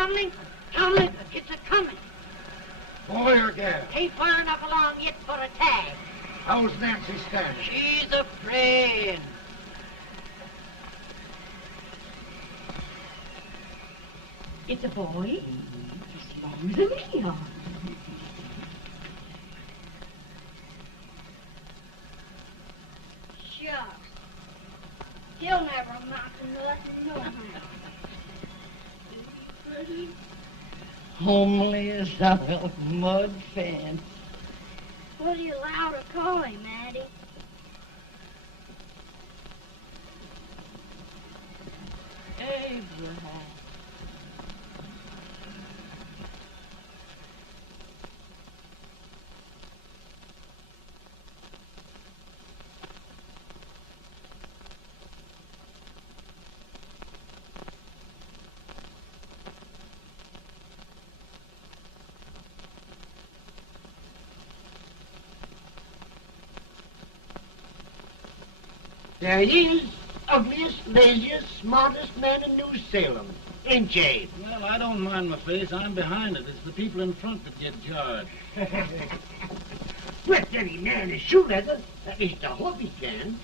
coming? Coming? It's a-coming. Boy or gal? Ain't far enough along yet for a tag. How's Nancy standing? She's afraid. It's a boy. As long as a neon. Shucks. He'll never amount to nothing, no how. Homely as a mud fence. What are you allowed to call him, Addie? Abraham. There he is, ugliest, laziest, smartest man in New Salem. Ain't you? Well, I don't mind my face. I'm behind it. It's the people in front that get jarred. Let any man is shoe leather. At least I hope he can.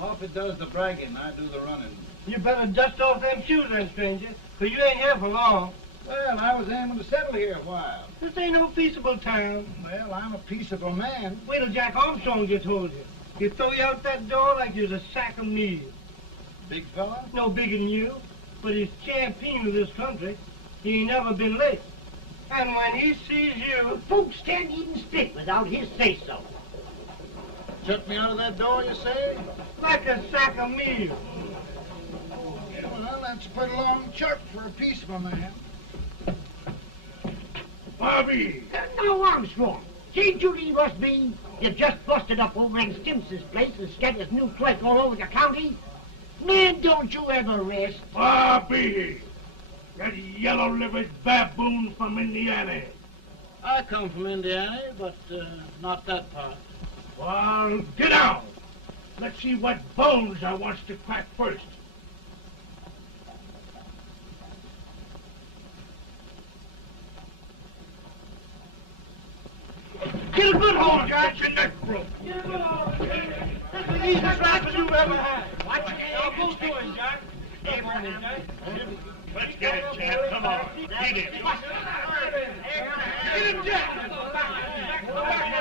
Off it does the bragging. I do the running. You better dust off them shoes then, stranger, 'cause you ain't here for long. Well, I was aiming to settle here a while. This ain't no peaceable town. Well, I'm a peaceable man. Wait till Jack Armstrong just told you. He'll throw you out that door like you're a sack of meal. Big fella? No bigger than you, but he's champion of this country. He ain't never been late. And when he sees you... Folks can't even speak without his say-so. Shut me out of that door, you say? Like a sack of meal. Well, that's a pretty long chirp for a peaceable man. Bobby! Now, Armstrong, can't you leave us be? You've just busted up over in Stimpson's place and scattered new clerk all over the county. Man, don't you ever rest. Bobby! That yellow-livered baboon from Indiana. I come from Indiana, but not that part. Well, get down. Let's see what bones I wants to crack first. Get a good hold, Jack. Get your neck broke. Get a good hold. That's the easiest rifle you've ever had. Watch it. Now, both doing, Jack. Abraham. Let's get it, Chad. Come on. Get it. Get him, Jack.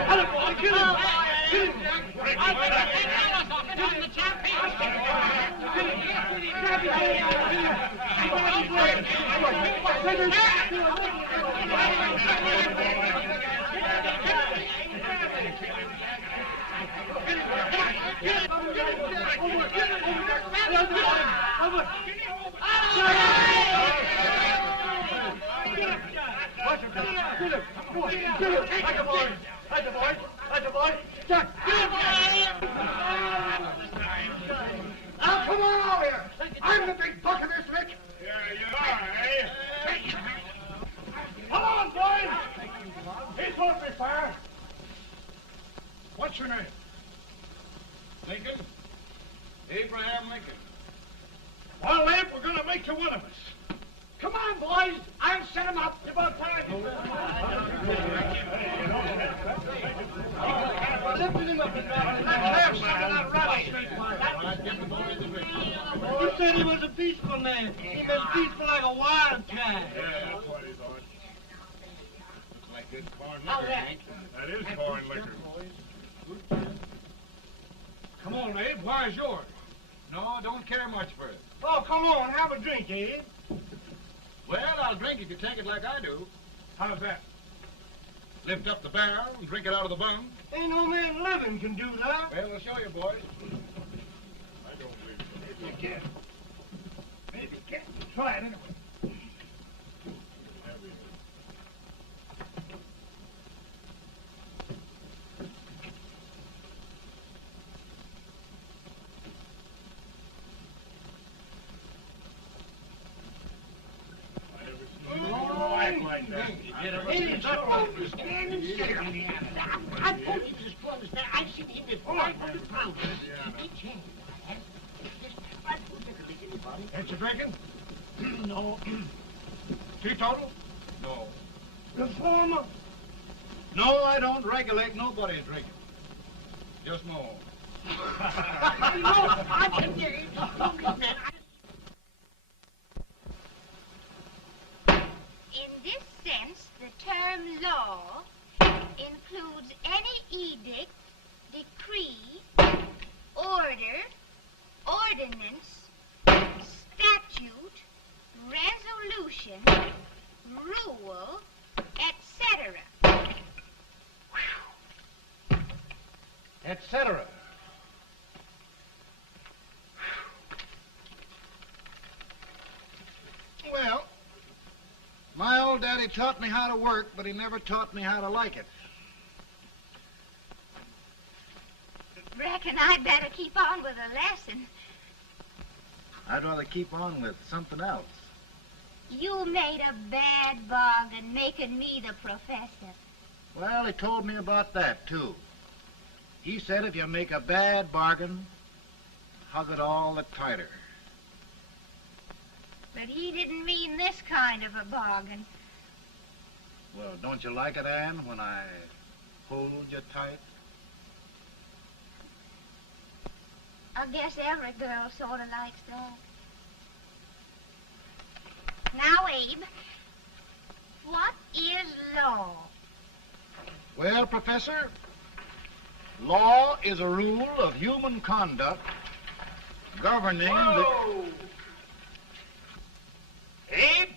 Hello, boy. Get him. Get him. Break his back. Now, come on over here. I'm the big buck of this lick. Yeah, you are, eh? Come on, boys. He's going to be fire. What's your name? Lincoln? Abraham Lincoln. Well, Abe, we're going to make you one of us. Come on, boys. I'll set him up. It's about time. Lifted him up and down. Let's have some of that rattlesnake. You said he was a peaceful man. He was peaceful like a wildcat. Yeah, that's what he thought. Looks like good corn How's liquor, that? Hank. That is corn liquor. Come on, Abe. Where's yours? No, don't care much for it. Oh, come on. Have a drink, Abe. Well, I'll drink if you take it like I do. How's that? Lift up the barrel and drink it out of the bung. Ain't no man living can do that. Well, I'll show you, boys. I don't believe so. Maybe you can. Maybe you can. Try it anyway. Act like that. It's always standing still on the end. I told you this was there. I've seen him with 500 pounds. Each hand. Just 500 lick anybody. Ain't you drinking? No. Teetotal? No. Reformer? No, I don't regulate nobody's drinking. Just my own. I can get it. In this sense, the term law includes any edict, decree, order, ordinance, statute, resolution, rule, etc. Etc. Well, my old daddy taught me how to work, but he never taught me how to like it. Reckon I'd better keep on with the lesson. I'd rather keep on with something else. You made a bad bargain making me the professor. Well, he told me about that, too. He said if you make a bad bargain, hug it all the tighter. But he didn't mean this kind of a bargain. Well, don't you like it, Anne, when I hold you tight? I guess every girl sort of likes that. Now, Abe, what is law? Well, Professor, law is a rule of human conduct governing Whoa! Abe,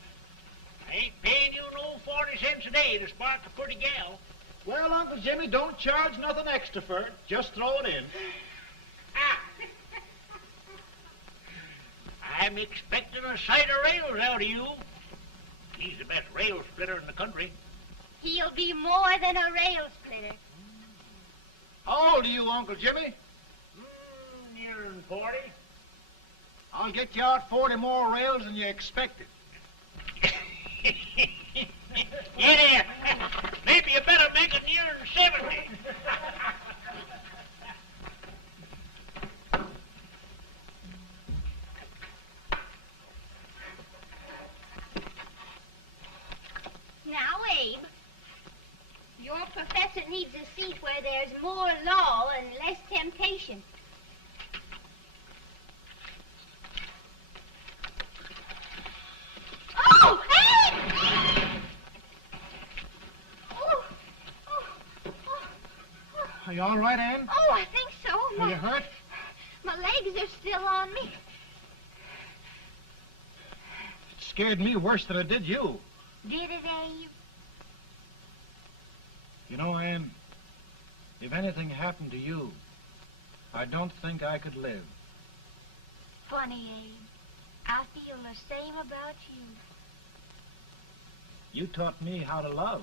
I ain't paying you no 40 cents a day to spark a pretty gal. Well, Uncle Jimmy, don't charge nothing extra for it. Just throw it in. I'm expecting a sight of rails out of you. He's the best rail splitter in the country. He'll be more than a rail splitter. How old are you, Uncle Jimmy? Nearing 40. I'll get you out 40 more rails than you expected. Yeah, there. Maybe you better make it nearing 70. Now, Abe, your professor needs a seat where there's more law and less temptation. Oh, Abe! Oh, oh, oh, oh. Are you all right, Anne? Oh, I think so. Are you hurt? My legs are still on me. It scared me worse than it did you. Did it, Abe? You know, Anne, if anything happened to you, I don't think I could live. Funny, Abe. I feel the same about you. You taught me how to love.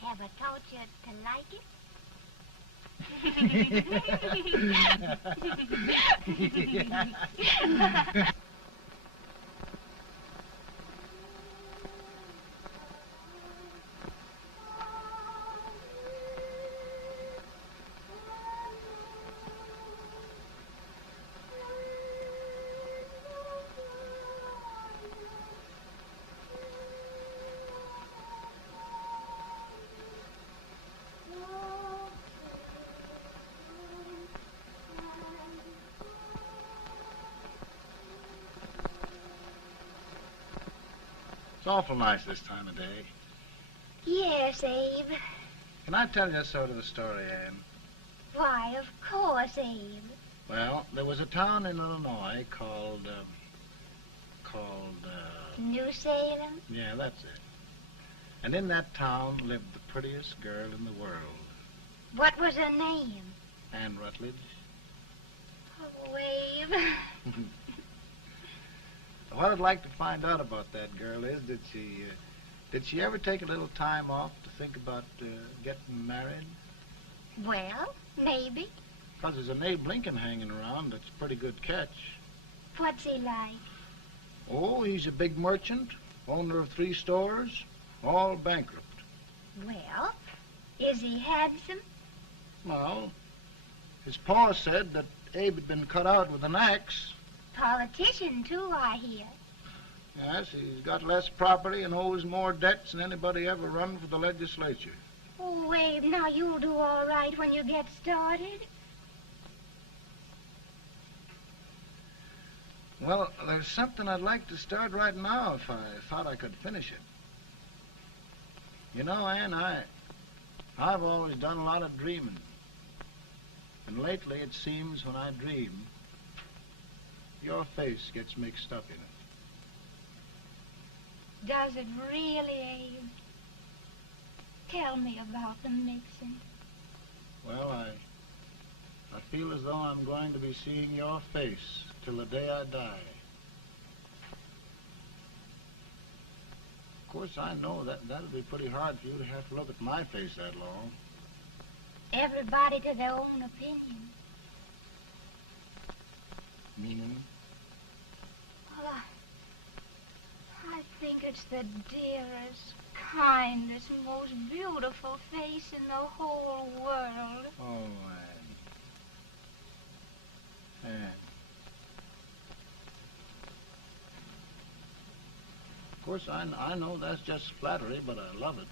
Have I taught you to like it? It's awful nice this time of day. Yes, Abe. Can I tell you sort of a story, Anne? Why, of course, Abe. Well, there was a town in Illinois called, New Salem? yeah, that's it. And in that town lived the prettiest girl in the world, What was her name? Anne Rutledge. Oh, Abe. What I'd like to find out about that girl is, did she ever take a little time off to think about getting married? Well, maybe. Because there's an Abe Lincoln hanging around that's a pretty good catch. What's he like? Oh, he's a big merchant, owner of 3 stores, all bankrupt. Well, is he handsome? Well, his pa said that Abe had been cut out with an axe. Politician, too, I hear. Yes, he's got less property and owes more debts than anybody ever run for the legislature. Oh, Abe, now you'll do all right when you get started. Well, there's something I'd like to start right now if I thought I could finish it. You know, Ann, I've always done a lot of dreaming. And lately it seems when I dream, your face gets mixed up in it. Does it really, Abe? Tell me about the mixing. Well, I feel as though I'm going to be seeing your face till the day I die. Of course, I know that'll be pretty hard for you to have to look at my face that long. Everybody to their own opinion. Meaning? Well, I think it's the dearest, kindest, most beautiful face in the whole world. Oh, Ann. Of course, I know that's just flattery, but I love it.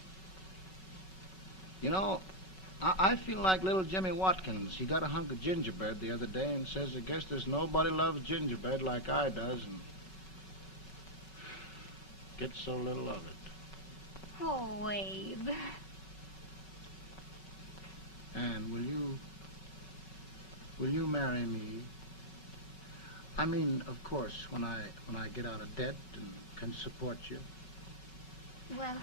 You know, I feel like little Jimmy Watkins. He got a hunk of gingerbread the other day and says, I guess there's nobody loves gingerbread like I does, and gets so little of it. Oh, Abe. Ann, will you marry me? I mean, of course, when I get out of debt and can support you. Well,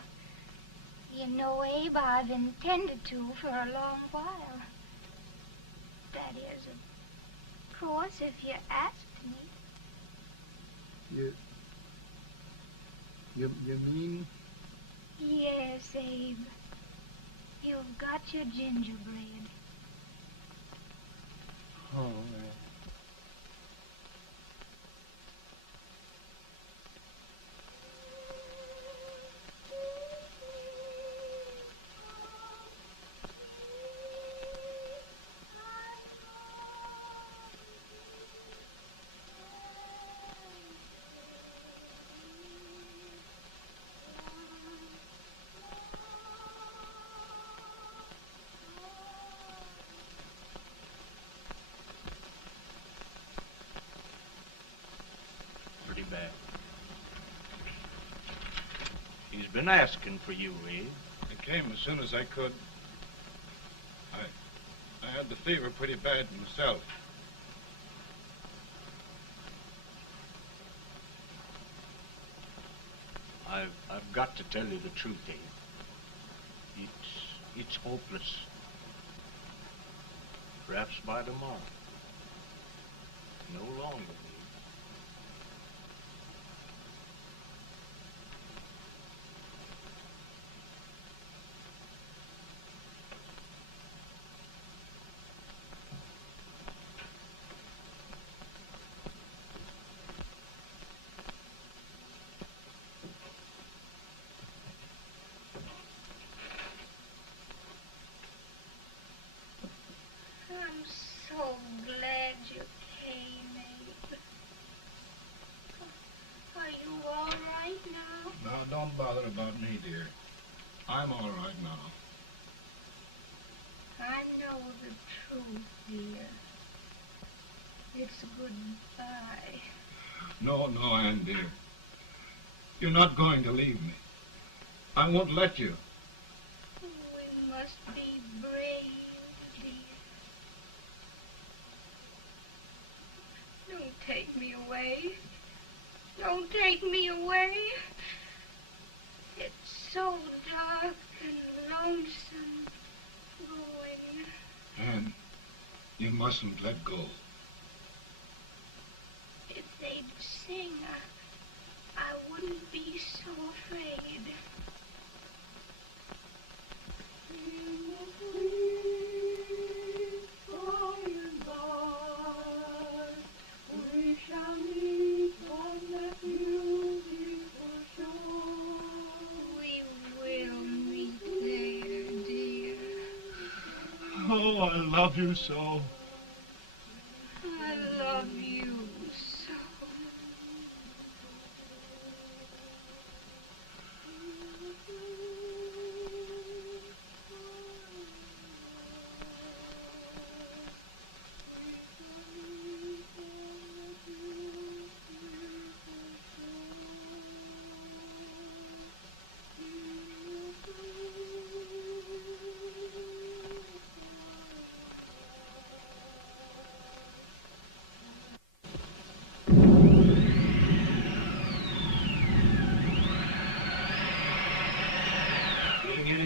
you know, Abe, I've intended to for a long while. That is, of course, if you asked me. You mean? Yes, Abe. You've got your gingerbread. Oh, Pretty bad. He's been asking for you, Abe. I came as soon as I could. I had the fever pretty bad myself. I've got to tell you the truth, Abe. It's hopeless. Perhaps by tomorrow. No longer, Abe. I'm so glad you came, Abe. Are you all right now? Now, don't bother about me, dear. I'm all right now. I know the truth, dear. It's goodbye. No, Ann, dear. You're not going to leave me. I won't let you. We must be brave, dear. Don't take me away. Don't take me away. It's so dark and lonesome going. Ann, you mustn't let go. If they'd sing, I wouldn't be so afraid. Oh, I love you so. I love you so.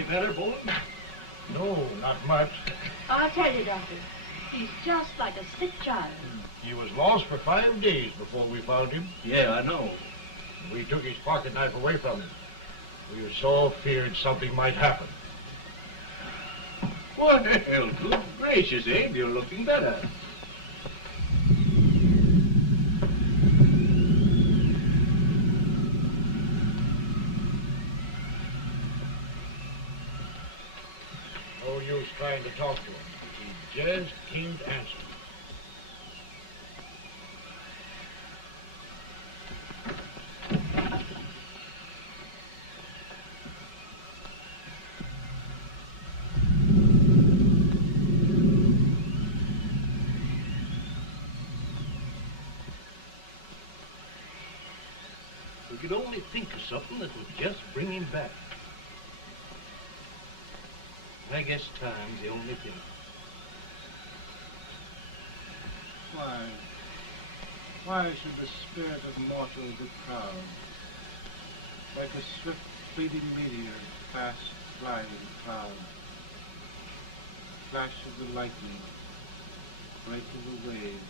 better, Bowman? No, not much. I'll tell you, Doctor, he's just like a sick child. He was lost for 5 days before we found him. Yeah, I know. We took his pocket knife away from him. We were so feared something might happen. Well, good gracious, Abe, you're looking better. No use trying to talk to him. He just can't answer. We could only think of something that would just bring him back. I guess time's the only thing. Why should the spirit of mortal be proud? Like a swift fleeting meteor, fast flying cloud. Flash of the lightning, break of the wave.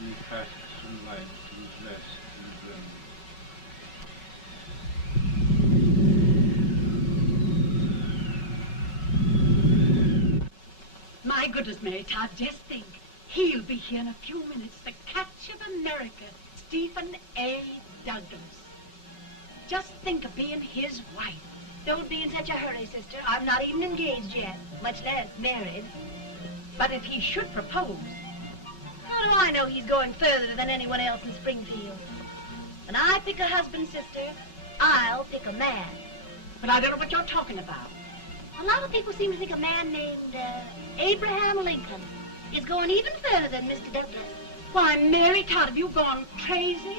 He fasts from life to his rest in the grave. My goodness, Mary Todd, just think. He'll be here in a few minutes. The catch of America, Stephen A. Douglas. Just think of being his wife. Don't be in such a hurry, sister. I'm not even engaged yet, much less married. But if he should propose... How do I know he's going further than anyone else in Springfield? When I pick a husband, sister, I'll pick a man. But I don't know what you're talking about. A lot of people seem to think a man named Abraham Lincoln is going even further than Mr. Douglas. Why, Mary Todd, have you gone crazy?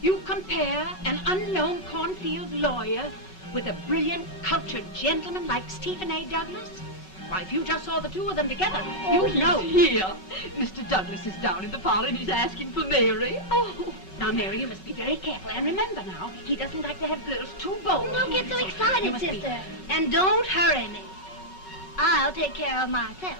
You compare an unknown cornfield lawyer with a brilliant, cultured gentleman like Stephen A. Douglas? Why, if you just saw the two of them together, you'd know. Here. Mr. Douglas is down in the parlor and he's asking for Mary. Oh, now, Mary, you must be very careful. And remember now, he doesn't like to have girls too bold. Don't get so You excited, must be- sister. And don't hurry me. I'll take care of myself.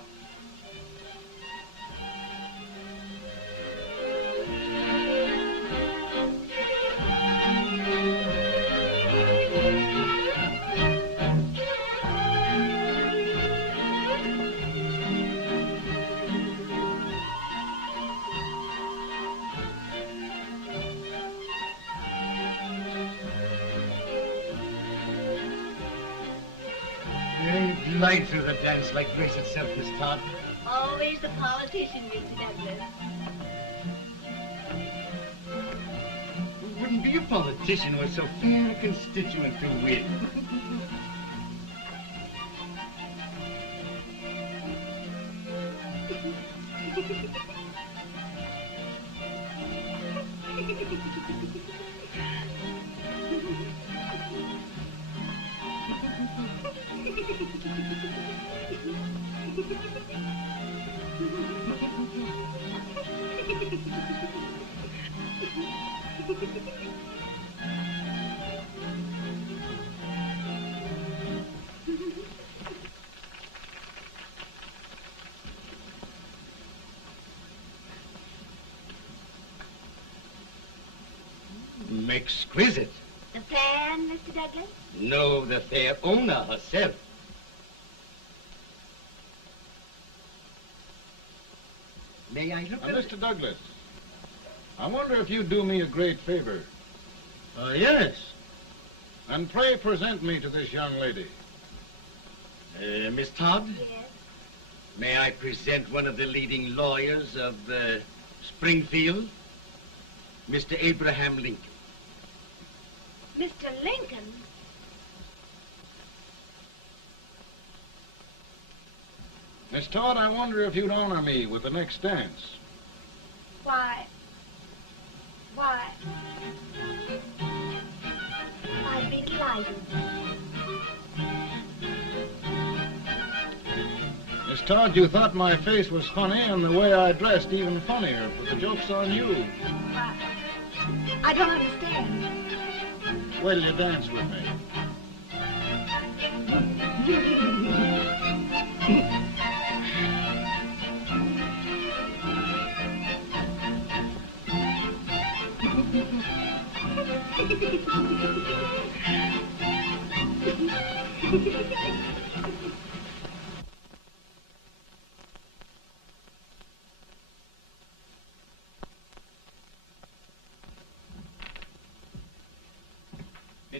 You glide through the dance like grace itself, Miss Todd. Always the politician, Mr. Douglas. We wouldn't be a politician with so fair a constituent to win. Exquisite. The plan, Mr. Douglas? No, the fair owner herself. May I look at it? Mr. Douglas, I wonder if you'd do me a great favor. Yes. And pray present me to this young lady. Miss Todd, Yes. may I present one of the leading lawyers of Springfield, Mr. Abraham Lincoln. Mr. Lincoln? Miss Todd, I wonder if you'd honor me with the next dance. Why... I'd be delighted. Miss Todd, you thought my face was funny and the way I dressed even funnier, but the joke's on you. I don't understand. Wait till you dance with me. Did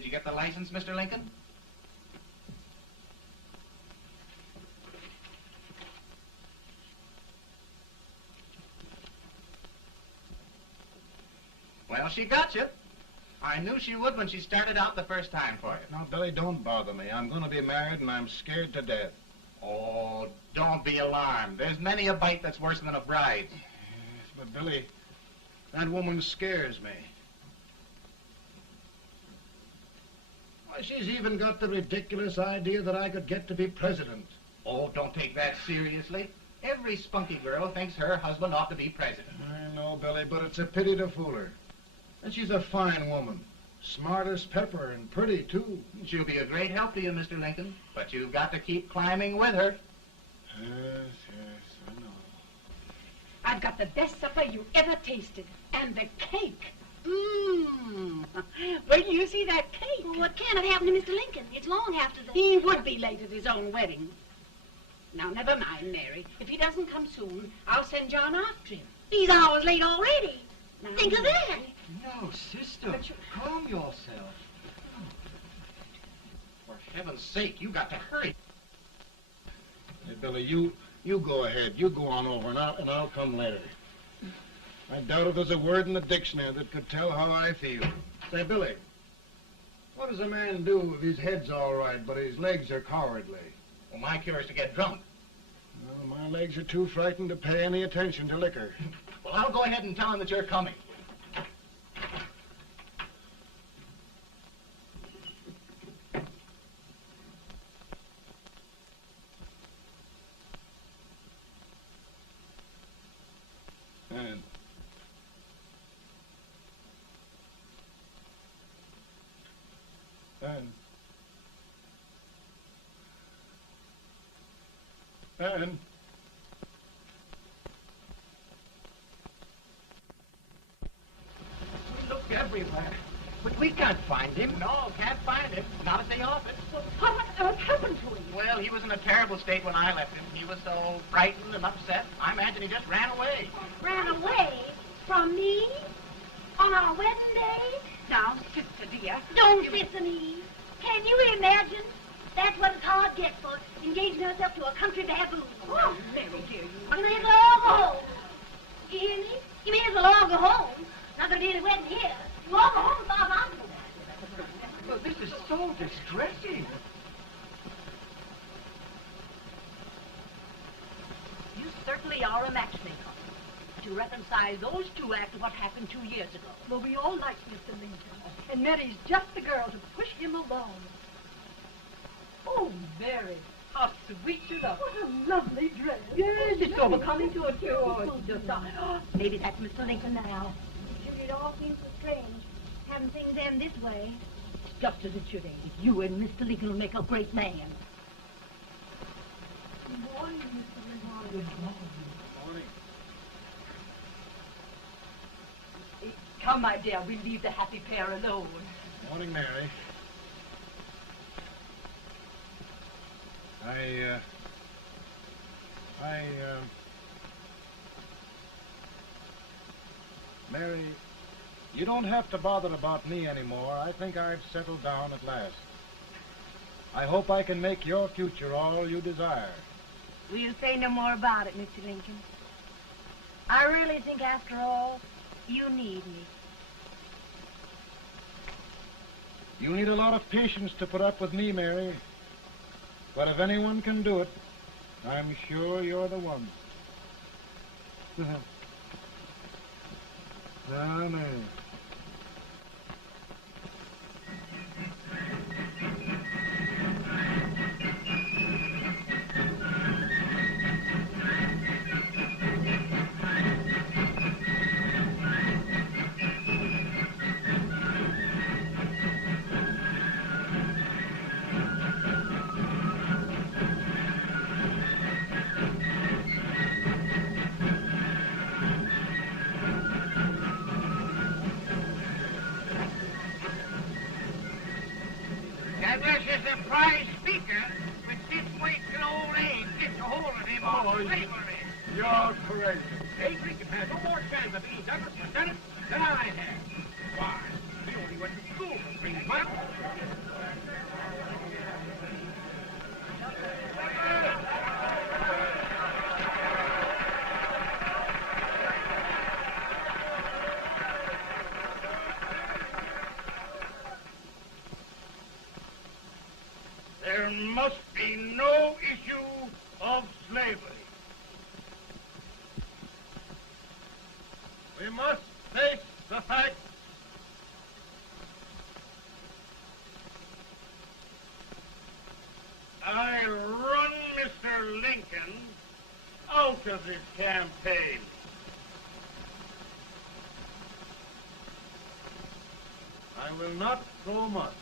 you get the license, Mr. Lincoln? Well, she got you. I knew she would when she started out the first time for you. Now, Billy, don't bother me. I'm going to be married, and I'm scared to death. Oh, don't be alarmed. There's many a bite that's worse than a bride. Yes, but, Billy, that woman scares me. Why, she's even got the ridiculous idea that I could get to be president. Oh, don't take that seriously. Every spunky girl thinks her husband ought to be president. I know, Billy, but it's a pity to fool her. And she's a fine woman. Smart as pepper and pretty, too. She'll be a great help to you, Mr. Lincoln. But you've got to keep climbing with her. Yes, I know. I've got the best supper you ever tasted. And the cake. Mmm. Wait till you see that cake. Well, what can have happened to Mr. Lincoln? It's long after the... He would be late at his own wedding. Now, never mind, Mary. If he doesn't come soon, I'll send John after him. He's hours late already. Now, Think of that. No, sister. Calm yourself. For heaven's sake, you got to hurry. Hey, Billy, you go ahead. You go on over, and I'll come later. I doubt if there's a word in the dictionary that could tell how I feel. Say, Billy, what does a man do if his head's all right, but his legs are cowardly? Well, my cure is to get drunk. Well, my legs are too frightened to pay any attention to liquor. Well, I'll go ahead and tell him that you're coming. And We looked everywhere, but we can't find him. No, can't find him. Not at the office. Well, what happened to him? Well, he was in a terrible state when I left him. He was so frightened and upset. I imagine he just ran away. Ran away from me on our wedding day? Now, sister dear. Don't listen, Eve. Can you imagine? That's what it's hard gets for engaging herself to a country baboon. Oh, Mary, dear, you... You may as well all go home. You hear me? You may as well all go home. Not gonna be any wedding here. You all go home as far as I'm concerned. Well, this is so distressing. You certainly are a matchmaker. To reconcile those two after what happened 2 years ago. Well, we all like Mr. Lincoln. And Mary's just the girl to push him along. Oh, Mary, how sweet you look. What a lovely dress. Yes, it's overcoming to it, too. Oh, it's just... maybe that's Mr. Lincoln now. Sure, it all seems so strange, having things end this way. It's just as it should end. You and Mr. Lincoln will make a great man. Good morning, Mr. Lincoln. Good morning. Come, my dear, we'll leave the happy pair alone. Morning, Mary. Mary, you don't have to bother about me anymore. I think I've settled down at last. I hope I can make your future all you desire. We'll say no more about it, Mr. Lincoln. I really think, after all, you need me. You need a lot of patience to put up with me, Mary. But if anyone can do it, I'm sure you're the one. Now, Mary. That was just a prize speaker with this weight till old Abe gets a hold of him on slavery. You're crazy. Abe Lincoln has no more chance of being Douglas Lieutenant than I have. Why? He only went to school for 3 months. There must be no issue of slavery. We must face the fact I run Mr. Lincoln out of this campaign. I will not throw much.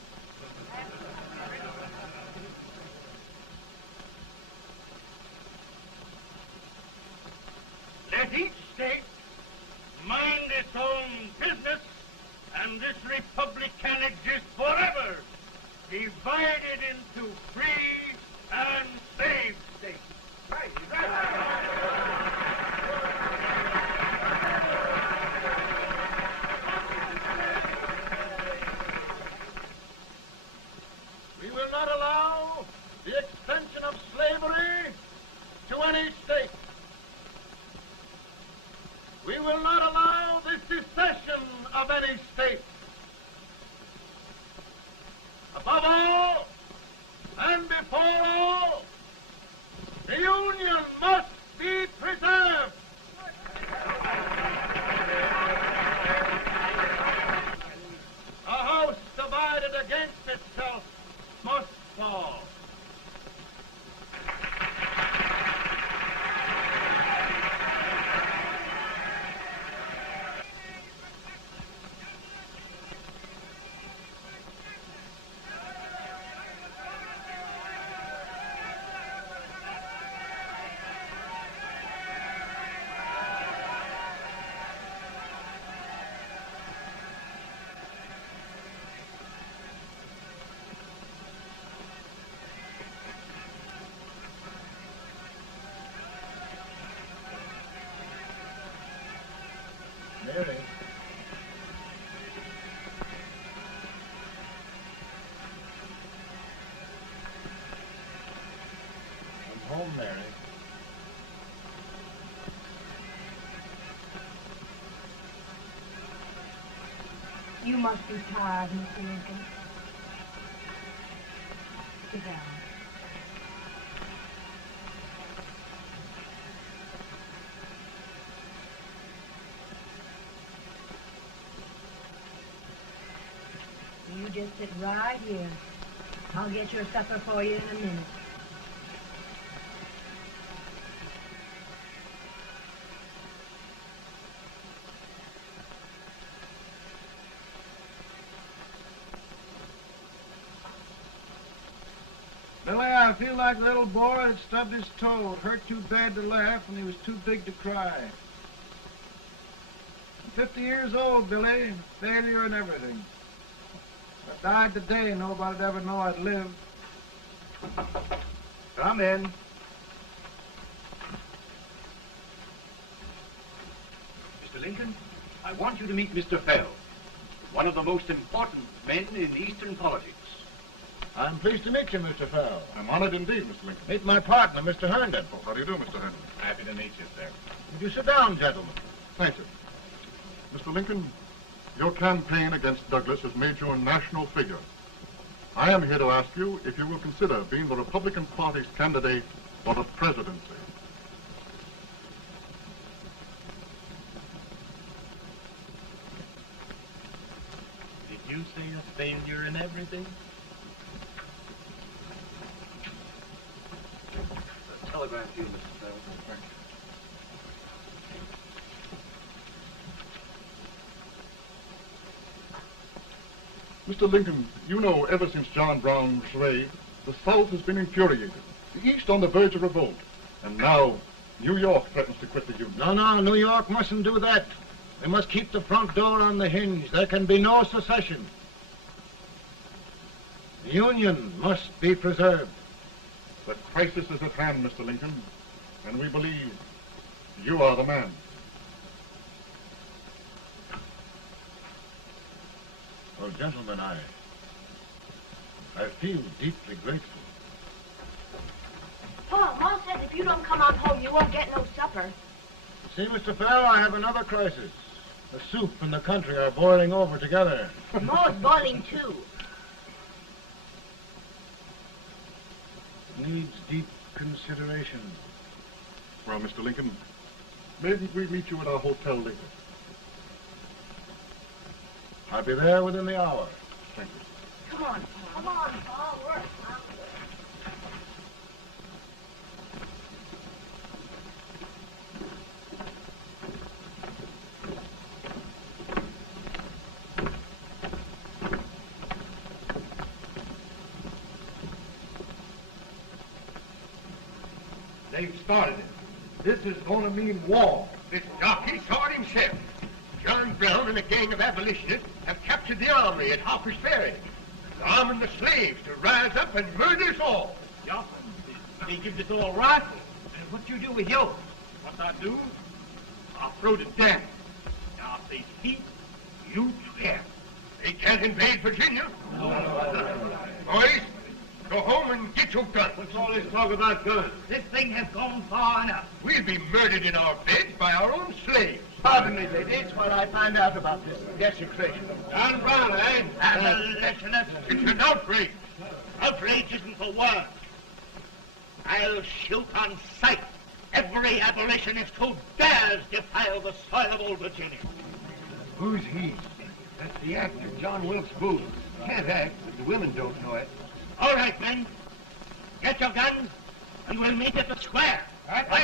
Let each state mind its own business, and this republic can exist forever, divided into free and slave states. Right. We will not allow the extension of slavery to any state. We will not allow the secession of any state. Above all, and before all, the Union must be preserved. A house divided against itself must fall. Mary. I'm home, Mary. You must be tired, Mr. Lincoln. Sit down. You just sit right here. I'll get your supper for you in a minute. Billy, I feel like a little boy that stubbed his toe. It hurt too bad to laugh, and he was too big to cry. I'm 50 years old, Billy. Failure and everything. If I died today, nobody'd ever know I'd lived. Come in. Mr. Lincoln, I want you to meet Mr. Fell, one of the most important men in Eastern politics. I'm pleased to meet you, Mr. Fell. I'm honored indeed, Mr. Lincoln. Meet my partner, Mr. Herndon. How do you do, Mr. Herndon? Happy to meet you, sir. Would you sit down, gentlemen? Thank you. Mr. Lincoln, your campaign against Douglas has made you a national figure. I am here to ask you if you will consider being the Republican Party's candidate for the presidency. Did you say a failure in everything? A telegram to you, Mr. Fell. Thank you. Mr. Lincoln, you know ever since John Brown was slaved, the South has been infuriated, the East on the verge of revolt, and now New York threatens to quit the Union. No, New York mustn't do that. They must keep the front door on the hinge. There can be no secession. The Union must be preserved. The crisis is at hand, Mr. Lincoln, and we believe you are the man. Well, gentlemen, I feel deeply grateful. Paul, Ma says if you don't come on home, you won't get no supper. See, Mr. Farrell, I have another crisis. The soup and the country are boiling over together. Ma's boiling too. Needs deep consideration. Well, Mr. Lincoln, maybe we meet you at our hotel later. I'll be there within the hour. Thank you. Come on, Paul. Come on, Paul. Work. They've started it. This is going to mean war. This jockey saw it himself. John Brown and a gang of abolitionists have captured the armory at Harper's Ferry. They're arming the slaves to rise up and murder us all. Yeah, they give us all rifles. And what you do with yours? What I do? I'll throw it down. Now, if they speak, you swear. They can't invade Virginia. Boys, go home and get your guns. What's all this talk about guns? This thing has gone far enough. We'll be murdered in our beds by our own slaves. Pardon me, ladies, while I find out about this desecration. John Brown, eh? Abolitionist. It's an outrage. Outrage isn't the word. I'll shoot on sight every abolitionist who dares defile the soil of old Virginia. Who's he? That's the actor, John Wilkes Booth. Can't act, but the women don't know it. All right, men. Get your guns, and we'll meet at the square. At the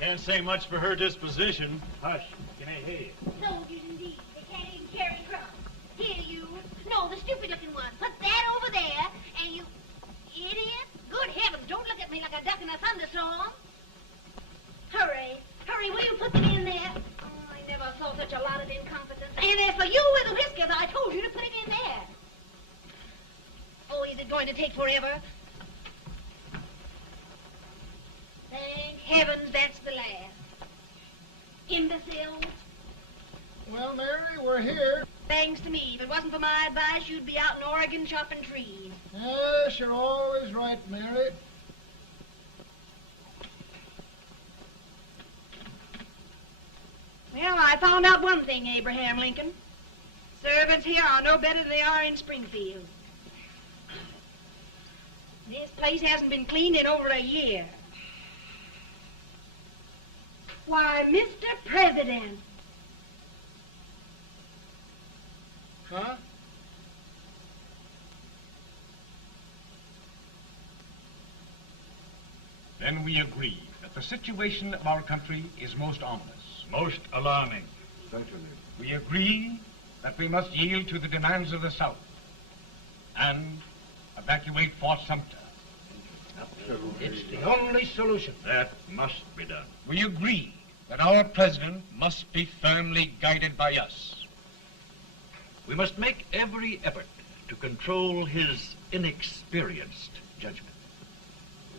Can't say much for her disposition. Hush, can I hear you? Soldiers indeed. They can't even carry crumbs. Here, you. No, the stupid-looking one. Put that over there, and you... Idiot. Good heavens, don't look at me like a duck in a thunderstorm. Hurry. Hurry, will you put them in there? Oh, I never saw such a lot of incompetence. And as for you with the whiskers, I told you to put it in there. Oh, is it going to take forever? Thank heavens that's the last. Imbecile. Well, Mary, we're here. Thanks to me. If it wasn't for my advice, you'd be out in Oregon chopping trees. Yes, you're always right, Mary. Well, I found out one thing, Abraham Lincoln. Servants here are no better than they are in Springfield. This place hasn't been cleaned in over a year. Why, Mr. President. Huh? Then we agree that the situation of our country is most ominous. Most alarming. Certainly. We agree that we must yield to the demands of the South and evacuate Fort Sumter. It's the only solution. That must be done. We agree that our president must be firmly guided by us. We must make every effort to control his inexperienced judgment.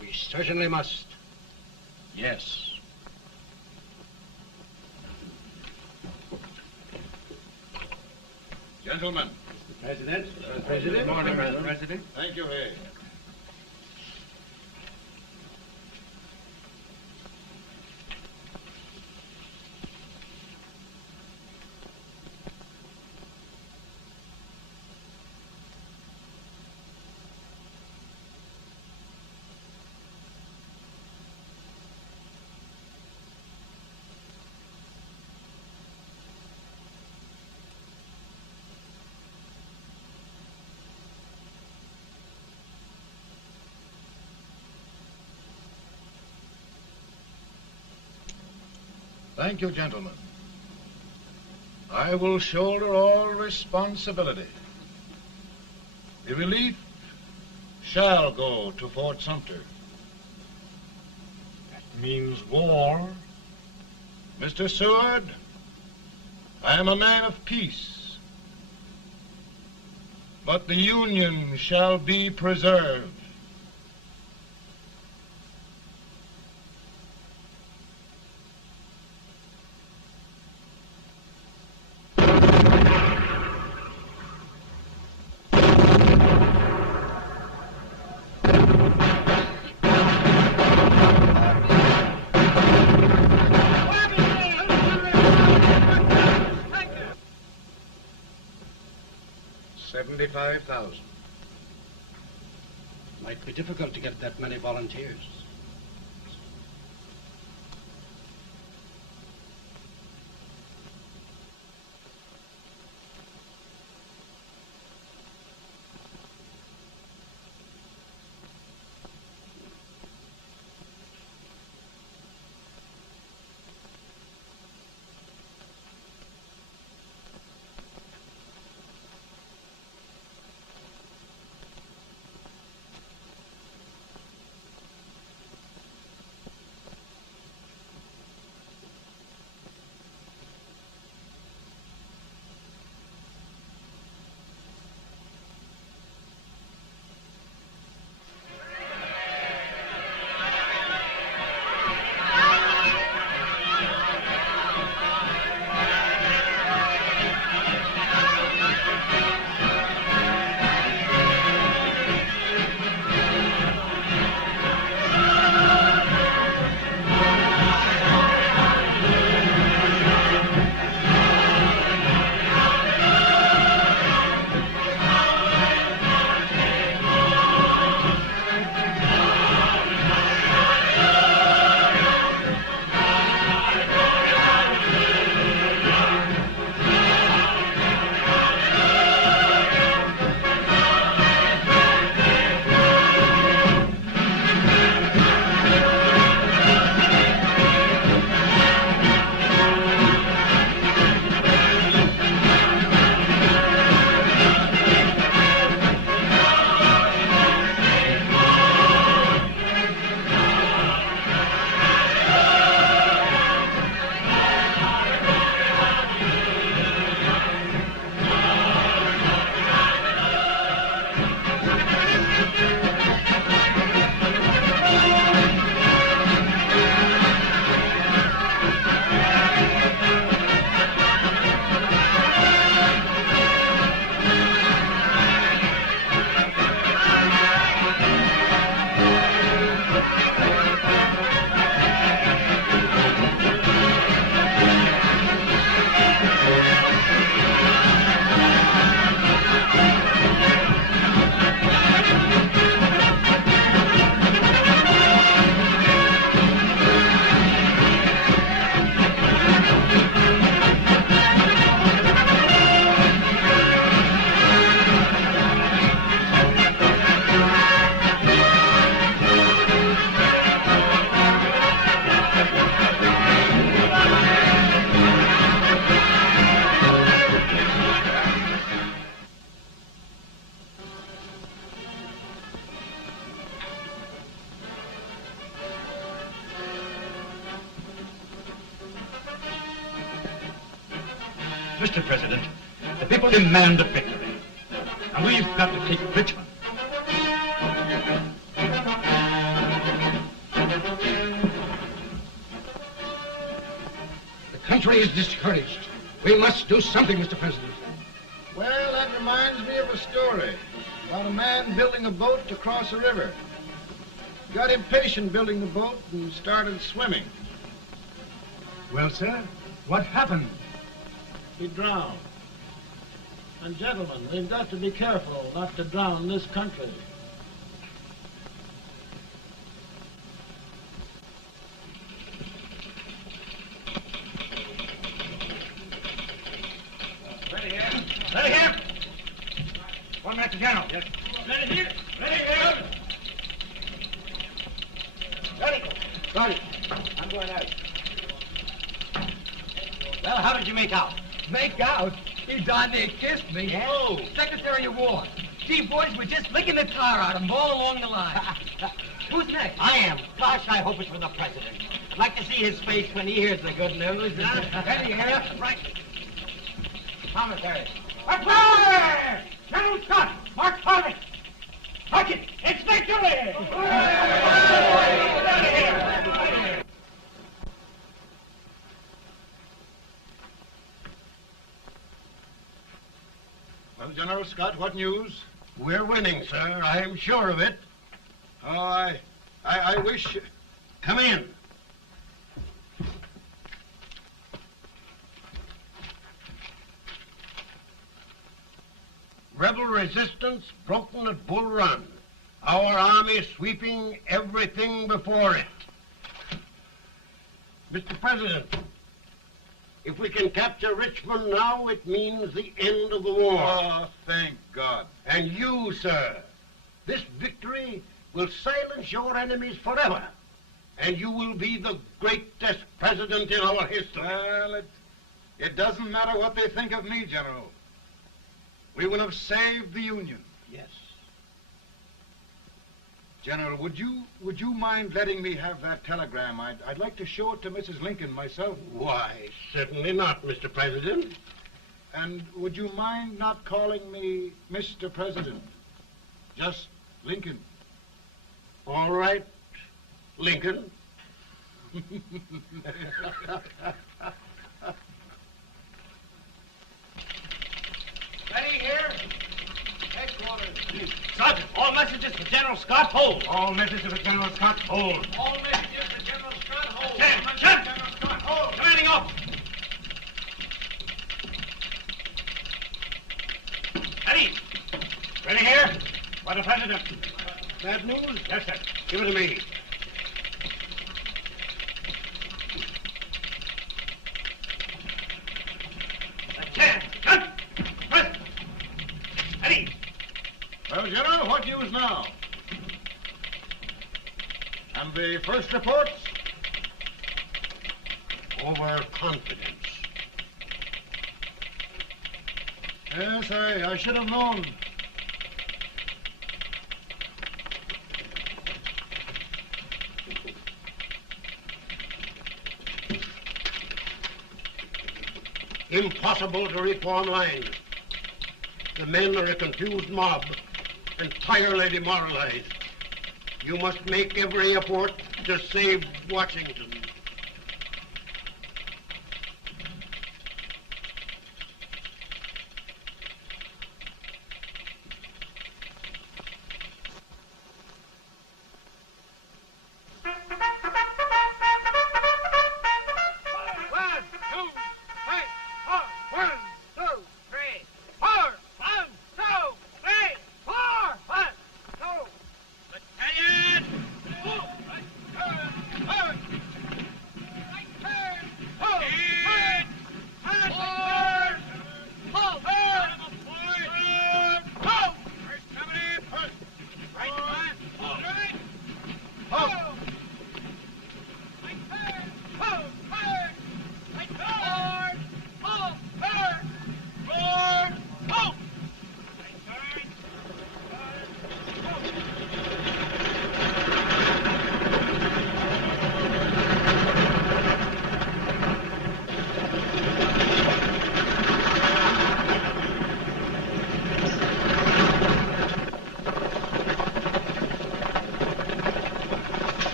We certainly must. Yes. Gentlemen. President. President. Good morning, Mr. President. Thank you, Hay. Thank you, gentlemen. I will shoulder all responsibility. The relief shall go to Fort Sumter. That means war. Mr. Seward, I am a man of peace, but the Union shall be preserved. $75,000. Might be difficult to get that many volunteers. Mr. President, the people demand a victory, and we've got to take Richmond. The country is discouraged. We must do something, Mr. President. Well, that reminds me of a story about a man building a boat to cross a river. He got impatient building the boat and started swimming. Well, sir, what happened? He drowned. And gentlemen, we've got to be careful not to drown this country. Ready here. Ready here. One minute to general. Yes. Ready here. Ready here. Ready. Ready. I'm going out. Well, how did you make out? Make out? He darn near kissed me. Yeah? Oh, Secretary of War. Gee, boys, we're just licking the tar out of him all along the line. Who's next? I am. Gosh, I hope it's for the president. I'd like to see his face when he hears the good news. Ready here. Right. Commissary. Fire! General Scott! Mark Harvey! Mark it! It's victory! Well, General Scott, what news? We're winning, sir. I'm sure of it. Oh, I wish... Come in. Rebel resistance broken at Bull Run. Our army sweeping everything before it. Mr. President, if we can capture Richmond now, it means the end of the war. Oh, thank God. And you, sir, this victory will silence your enemies forever. And you will be the greatest president in our history. Well, it doesn't matter what they think of me, General. We will have saved the Union. Yes. General, would you mind letting me have that telegram? I'd like to show it to Mrs. Lincoln myself. Why, certainly not, Mr. President. And would you mind not calling me Mr. President? Just Lincoln. All right, Lincoln. Ready here. Headquarters. Sergeant, all messages for General Scott, hold. All messages for General Scott, hold. All messages for General Scott, hold. General Scott, hold. Commanding officer. Ready. Ready here? For the President. Bad news? Yes, sir. Give it to me. Well, General, what news now? And the first reports? Overconfidence. Yes, I should have known. Impossible to reform lines. The men are a confused mob, entirely demoralized. You must make every effort to save Washington.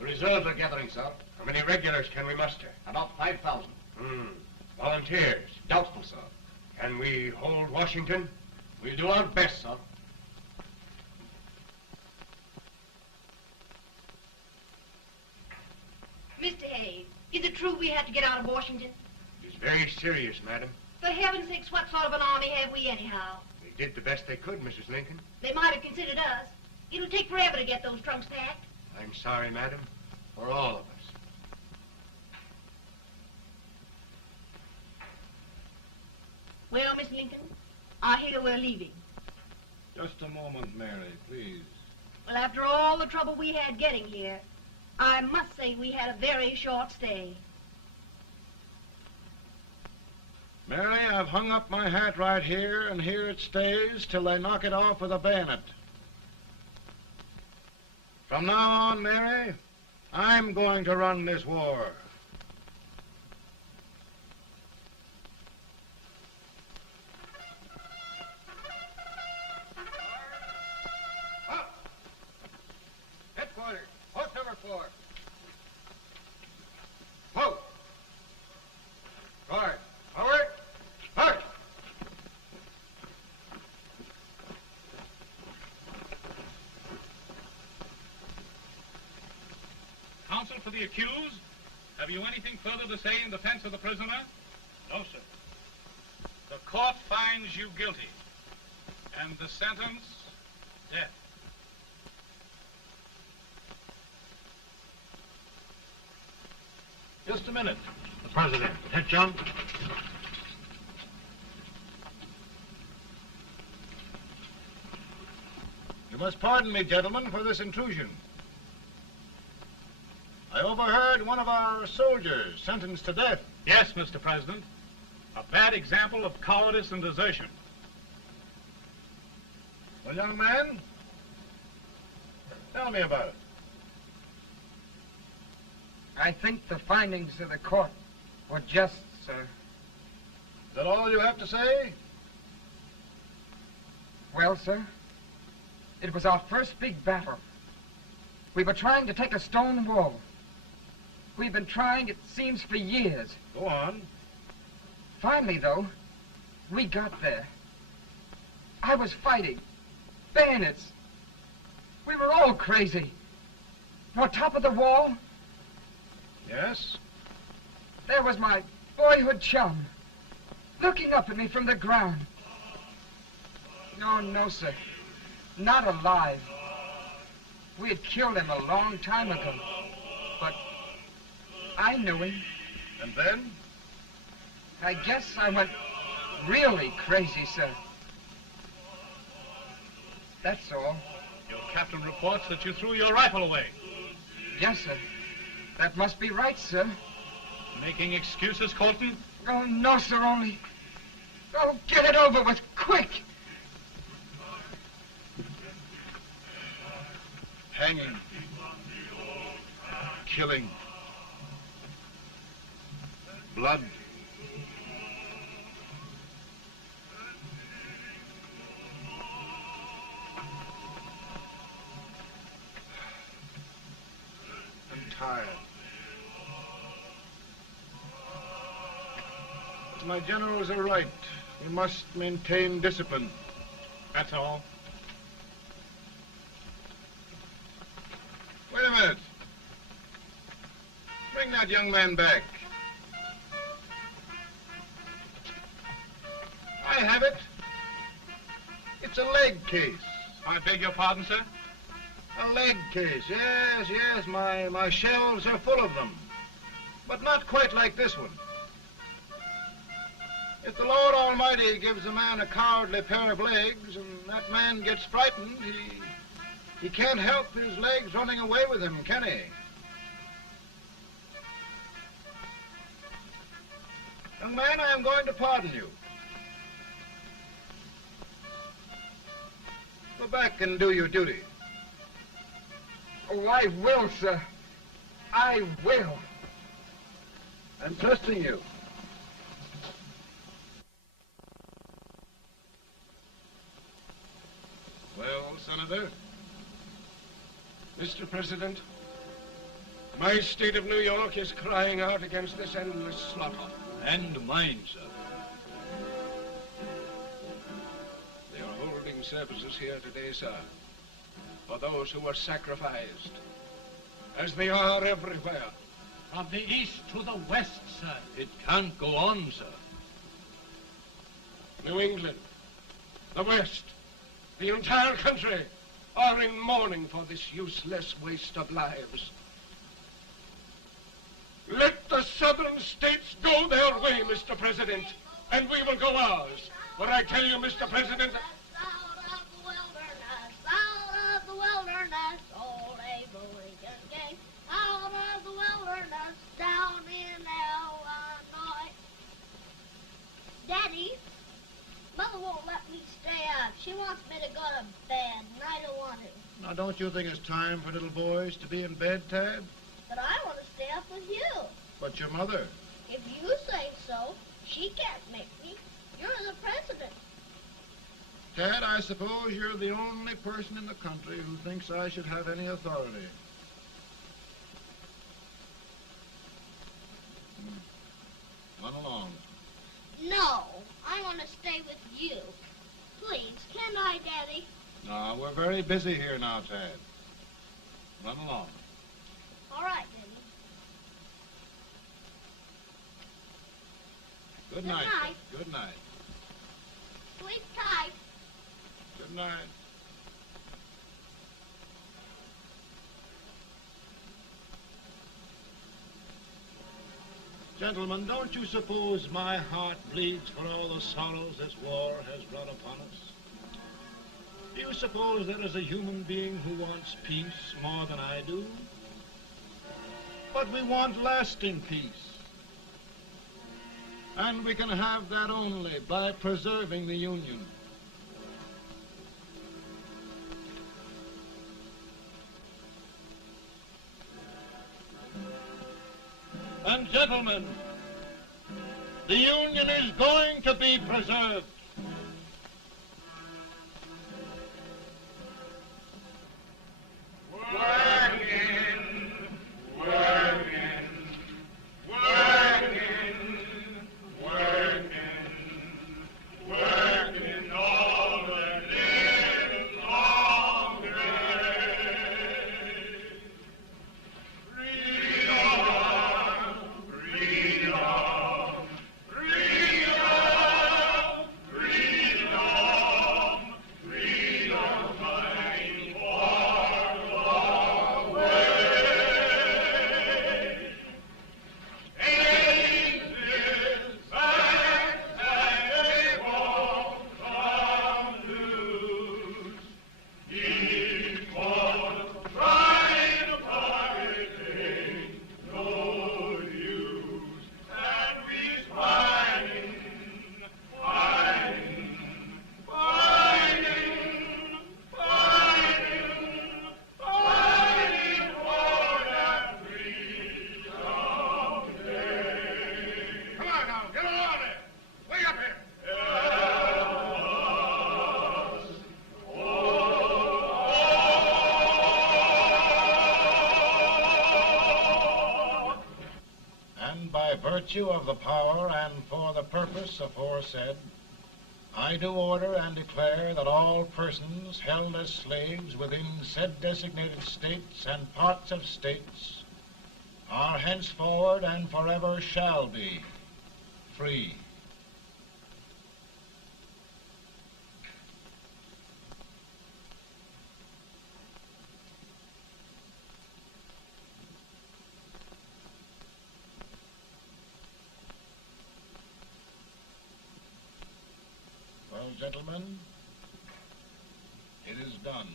Reserves are gathering, sir. How many regulars can we muster? About 5,000. Volunteers? Doubtful, sir. Can we hold Washington? We'll do our best, sir. Mr. Hayes, is it true we have to get out of Washington? It's very serious, madam. For heaven's sakes, what sort of an army have we anyhow? They did the best they could, Mrs. Lincoln. They might have considered us. It'll take forever to get those trunks packed. I'm sorry, madam, for all of us. Well, Miss Lincoln, I hear we're leaving. Just a moment, Mary, please. Well, after all the trouble we had getting here, I must say we had a very short stay. Mary, I've hung up my hat right here, and here it stays till they knock it off with a bayonet. From now on, Mary, I'm going to run this war. Headquarters, post number 4. Whoa! Guard, forward, march! Counsel for the accused, have you anything further to say in defense of the prisoner? No, sir. The court finds you guilty, and the sentence, death. Just a minute. The President. Head, John. You must pardon me, gentlemen, for this intrusion. I overheard one of our soldiers sentenced to death. Yes, Mr. President. A bad example of cowardice and desertion. Well, young man, tell me about it. I think the findings of the court were just, sir. Is that all you have to say? Well, sir, it was our first big battle. We were trying to take a stone wall. We've been trying, it seems, for years. Go on. Finally, though, we got there. I was fighting. Bayonets. We were all crazy. On top of the wall, Yes? there was my boyhood chum, looking up at me from the ground. No, sir. Not alive. We had killed him a long time ago. But I knew him. And then? I guess I went really crazy, sir. That's all. Your captain reports that you threw your rifle away. Yes, sir. That must be right, sir. Making excuses, Colton? Oh, no, sir, only... Oh, get it over with, quick! Hanging. Killing. Blood. I'm tired. My generals are right. We must maintain discipline. That's all. Wait a minute. Bring that young man back. I have it. It's a leg case. I beg your pardon, sir? A leg case, yes. My shelves are full of them. But not quite like this one. If the Lord Almighty gives a man a cowardly pair of legs and that man gets frightened, he can't help his legs running away with him, can he? Young man, I am going to pardon you. Go back and do your duty. Oh, I will, sir. I will. I'm trusting you. Well, Senator? Mr. President, my state of New York is crying out against this endless slaughter. And mine, sir. They are holding services here today, sir, for those who were sacrificed, as they are everywhere. From the east to the west, sir. It can't go on, sir. New England, the West, the entire country are in mourning for this useless waste of lives. Let the southern states go their way, Mr. President, and we will go ours. What I tell you, Mr. President? Out of the wilderness, old Abraham Lincoln came. Out of the wilderness, down in Illinois. Daddy, Mother won't let me stay up. She wants me to go to bed, and I don't want to. Now, don't you think it's time for little boys to be in bed, Tad? But I want to stay up with you. But your mother? If you say so, she can't make me. You're the president. Tad, I suppose you're the only person in the country who thinks I should have any authority. Run along. No, I want to stay with you. Please, can I, Daddy? No, we're very busy here now, Tad. Run along. All right, Daddy. Good Good night. night. Good night. Sleep tight. Good night. Gentlemen, don't you suppose my heart bleeds for all the sorrows this war has brought upon us? Do you suppose there is a human being who wants peace more than I do? But we want lasting peace. And we can have that only by preserving the Union. And gentlemen, the Union is going to be preserved. Virtue of the power and for the purpose aforesaid, I do order and declare that all persons held as slaves within said designated states and parts of states are henceforward and forever shall be free. Well, gentlemen, it is done.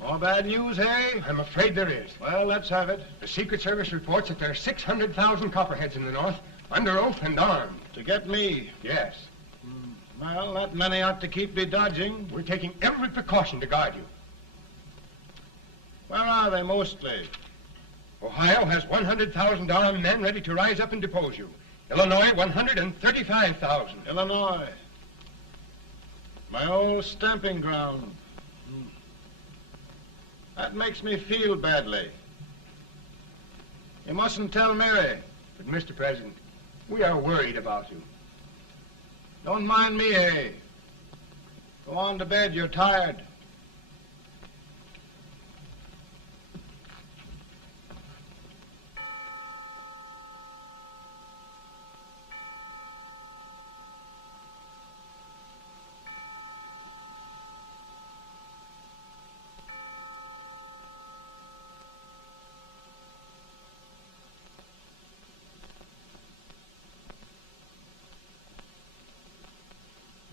More bad news, hey? I'm afraid there is. Well, let's have it. The Secret Service reports that there are 600,000 copperheads in the north, under oath and armed. To get me? Yes. Well, that many ought to keep me dodging. We're taking every precaution to guard you. Where are they mostly? Ohio has 100,000 armed men ready to rise up and depose you. Illinois, 135,000. Illinois. My old stamping ground. That makes me feel badly. You mustn't tell Mary. But, Mr. President, we are worried about you. Don't mind me, eh? Go on to bed, you're tired.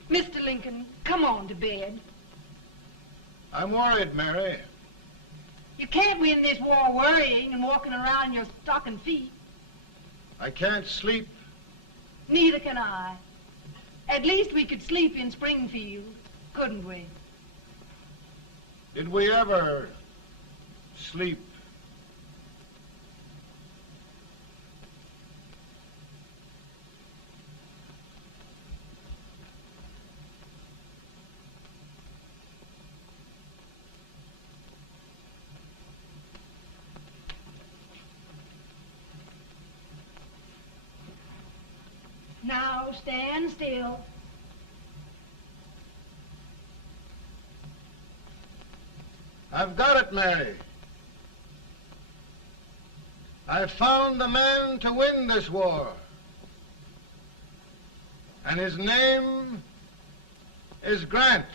Mr. Lincoln, come on to bed. I'm worried, Mary. You can't win this war worrying and walking around in your stocking feet. I can't sleep. Neither can I. At least we could sleep in Springfield, couldn't we? Did we ever sleep? Now stand still. I've got it, Mary. I've found the man to win this war. And his name is Grant.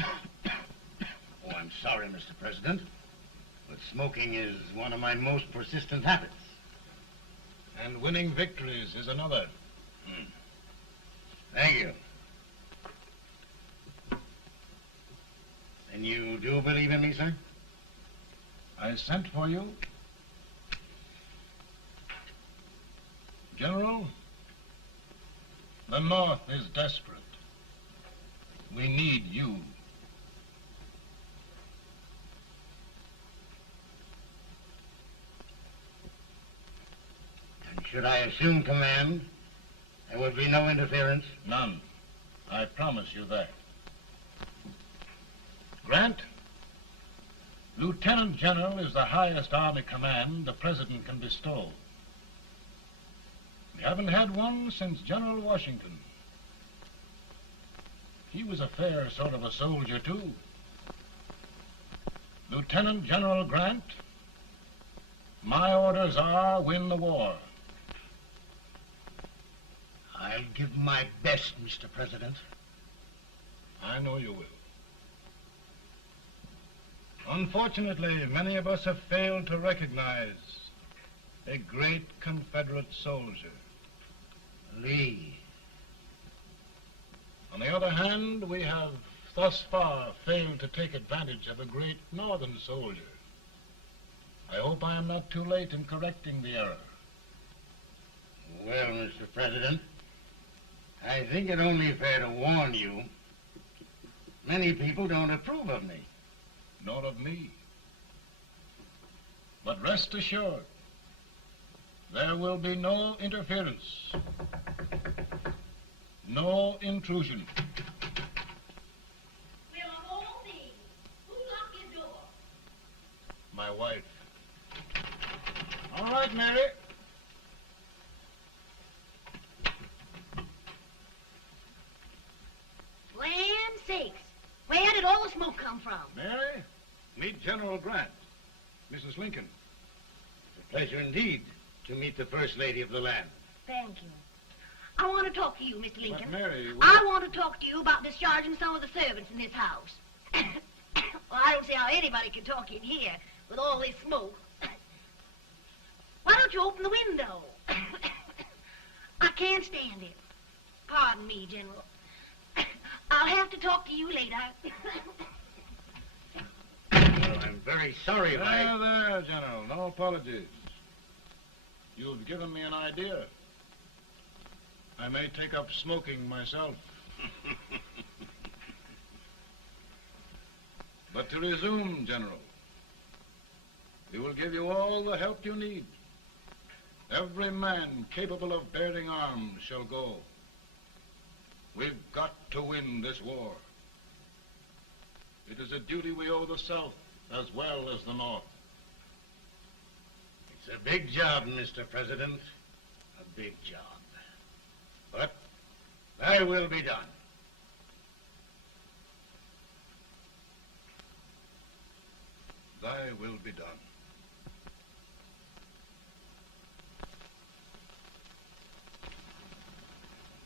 Oh, I'm sorry, Mr. President, but smoking is one of my most persistent habits. And winning victories is another. Thank you. And you do believe in me, sir? I sent for you. General, the North is desperate. We need you. And should I assume command, there would be no interference? None. I promise you that. Grant, Lieutenant General is the highest army command the President can bestow. We haven't had one since General Washington. He was a fair sort of a soldier, too. Lieutenant General Grant, my orders are win the war. I'll give my best, Mr. President. I know you will. Unfortunately, many of us have failed to recognize a great Confederate soldier, Lee. On the other hand, we have thus far failed to take advantage of a great Northern soldier. I hope I am not too late in correcting the error. Well, Mr. President, I think it only fair to warn you. Many people don't approve of me. Nor of me. But rest assured, there will be no interference, no intrusion. Well, of all things, who locked your door? My wife. All right, Mary. Land sakes, where did all the smoke come from? Mary, meet General Grant, Mrs. Lincoln. It's a pleasure indeed to meet the First Lady of the land. Thank you. I want to talk to you, Mr. Lincoln. But Mary, I want to talk to you about discharging some of the servants in this house. Well, I don't see how anybody can talk in here with all this smoke. Why don't you open the window? I can't stand it. Pardon me, General. I'll have to talk to you later. Well, I'm very sorry if There, there, General. No apologies. You've given me an idea. I may take up smoking myself. But to resume, General, we will give you all the help you need. Every man capable of bearing arms shall go. We've got to win this war. It is a duty we owe the South as well as the North. It's a big job, Mr. President. A big job. But thy will be done. Thy will be done.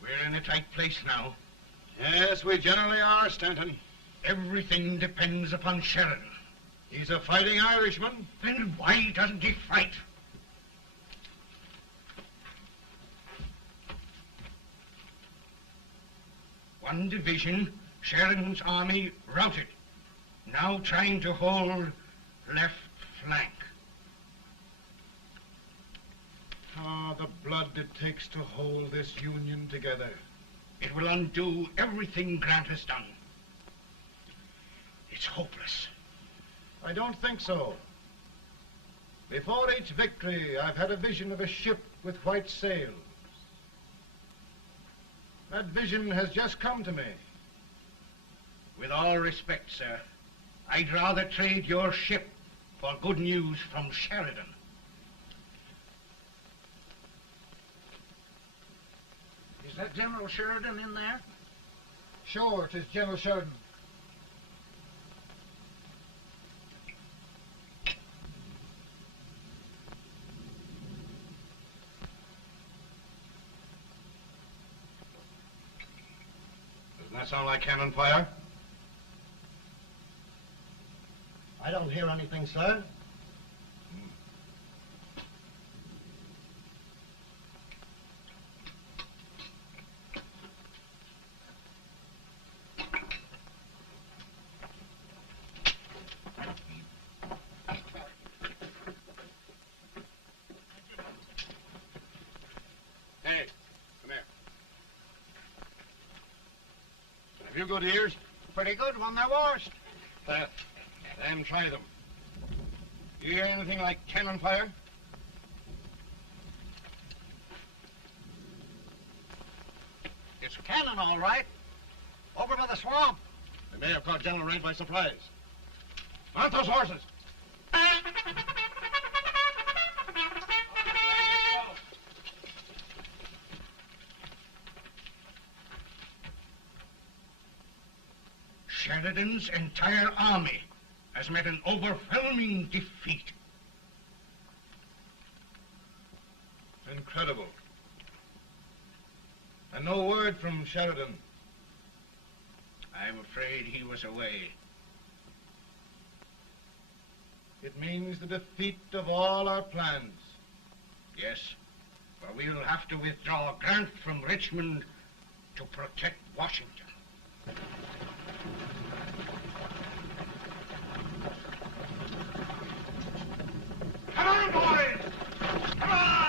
We're in a tight place now. Yes, we generally are, Stanton. Everything depends upon Sheridan. He's a fighting Irishman. Then why doesn't he fight? One division, Sheridan's army, routed. Now trying to hold left flank. Ah, the blood it takes to hold this Union together. It will undo everything Grant has done. It's hopeless. I don't think so. Before each victory, I've had a vision of a ship with white sails. That vision has just come to me. With all respect, sir, I'd rather trade your ship for good news from Sheridan. Is that General Sheridan in there? Sure, it is General Sheridan. Doesn't that sound like cannon fire? I don't hear anything, sir. Hey, come here. Have you good ears? Pretty good when they're washed. Then try them. You hear anything like cannon fire? It's cannon, all right. Over by the swamp. They may have caught General Wright by surprise. Mount those horses! Sheridan's entire army has met an overwhelming defeat. Incredible. And no word from Sheridan. I'm afraid he was away. It means the defeat of all our plans. Yes, for we'll have to withdraw Grant from Richmond to protect Washington. Come on, boys! Come on!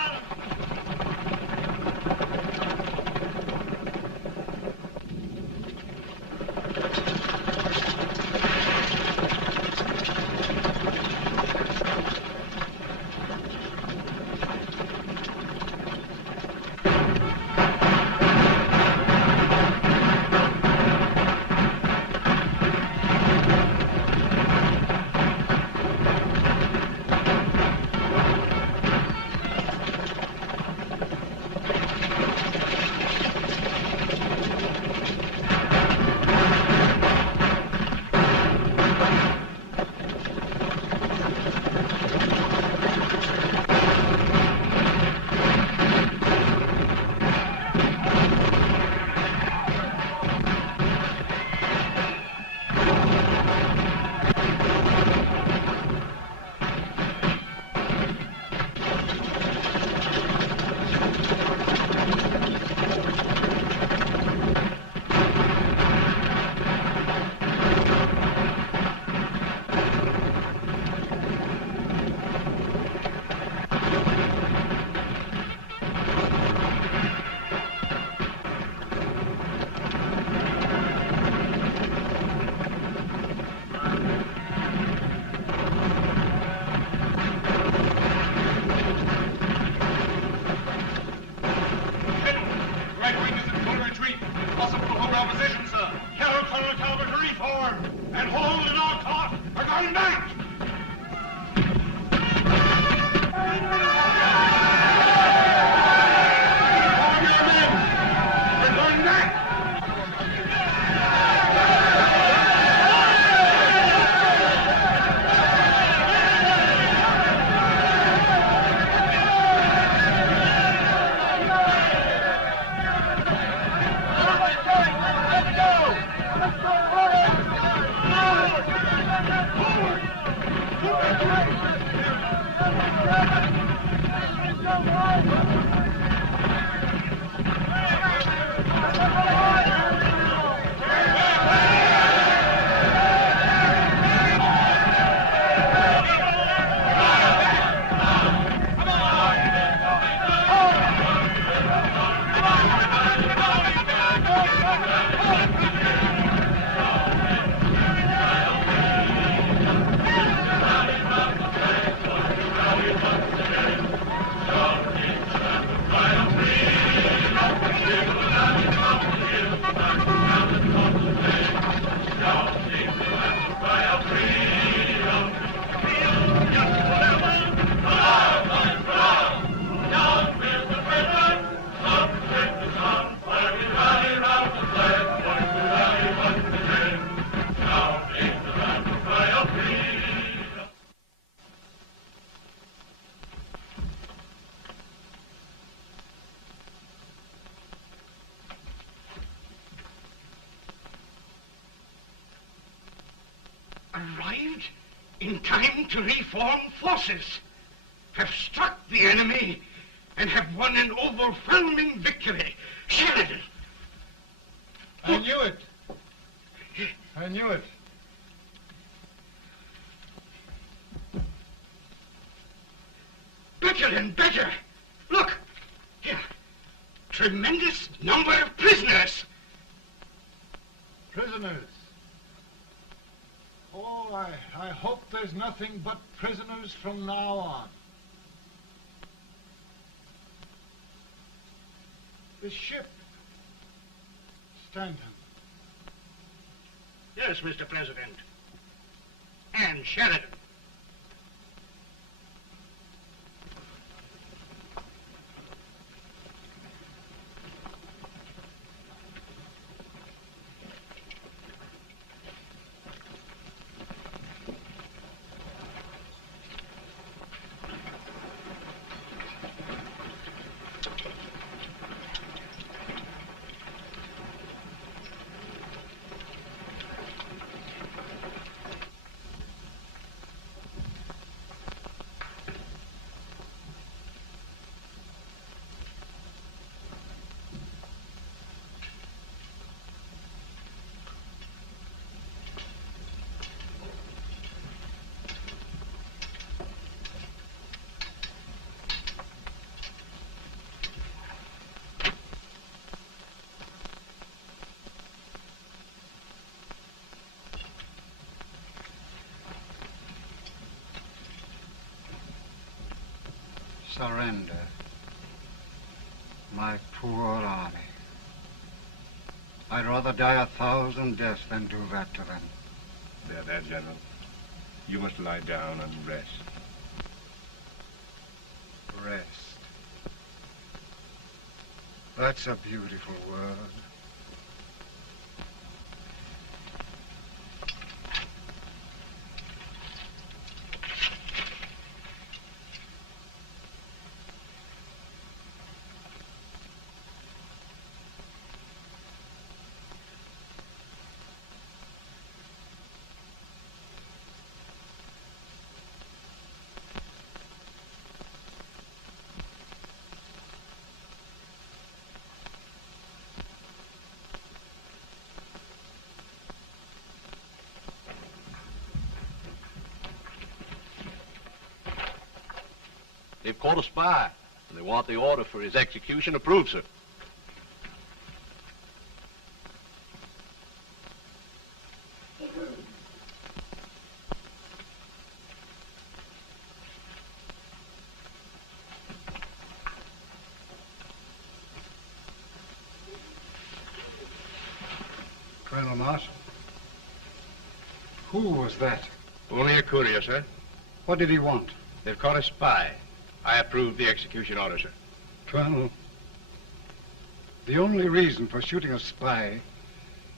Arrived in time to reform forces, have struck the enemy, and have won an overwhelming victory. Sheridan! I knew it. I knew it. Better and better. Look, here. Tremendous number of prisoners. Prisoners. Oh, I hope there's nothing but prisoners from now on. The ship. Stanton. Yes, Mr. President. And Sheridan. Surrender. My poor army. I'd rather die 1,000 deaths than do that to them. There, General. You must lie down and rest. Rest. That's a beautiful word. They've caught a spy, and they want the order for his execution approved, sir. Colonel Marshall. Who was that? Only a courier, sir. What did he want? They've caught a spy. I approve the execution order, sir. Colonel, the only reason for shooting a spy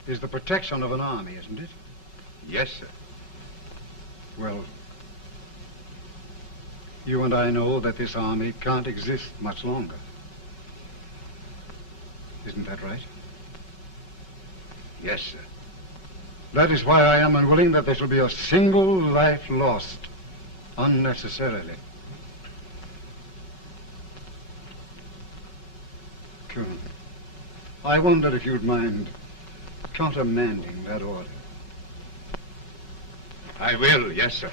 is the protection of an army, isn't it? Yes, sir. Well, you and I know that this army can't exist much longer. Isn't that right? Yes, sir. That is why I am unwilling that there shall be a single life lost Unnecessarily. Colonel, I wonder if you'd mind countermanding that order. I will, yes, sir.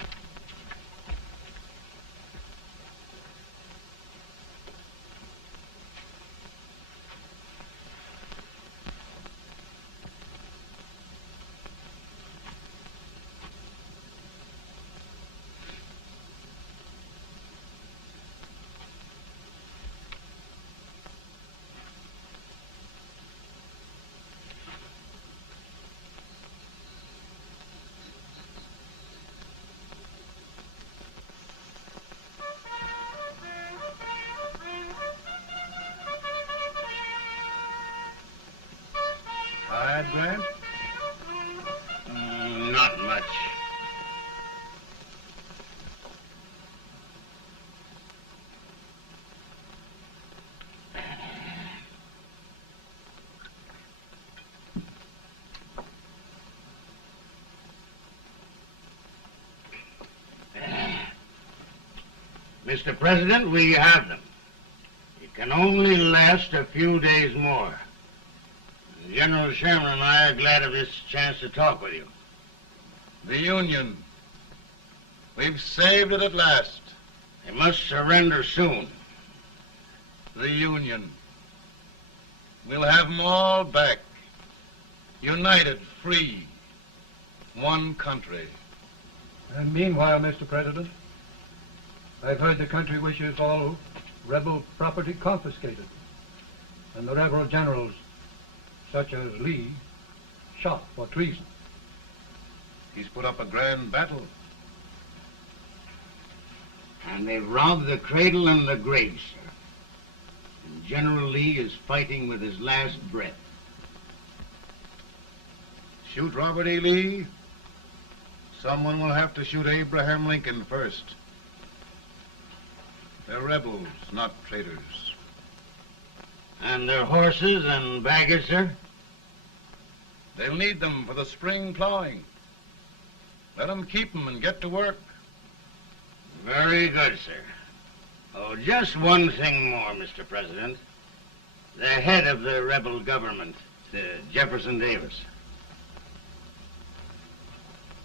Grant? Not much. Mr. President, we have them. It can only last a few days more. General Sherman and I are glad of this chance to talk with you. The Union. We've saved it at last. They must surrender soon. The Union. We'll have them all back. United, free. One country. And meanwhile, Mr. President, I've heard the country wishes all rebel property confiscated, and the rebel generals, such as Lee, shot for treason. He's put up a grand battle. And they robbed the cradle and the grave, sir. And General Lee is fighting with his last breath. Shoot Robert E. Lee? Someone will have to shoot Abraham Lincoln first. They're rebels, not traitors. And their horses and baggage, sir? They'll need them for the spring plowing. Let them keep them and get to work. Very good, sir. Oh, just one thing more, Mr. President. The head of the rebel government, Jefferson Davis.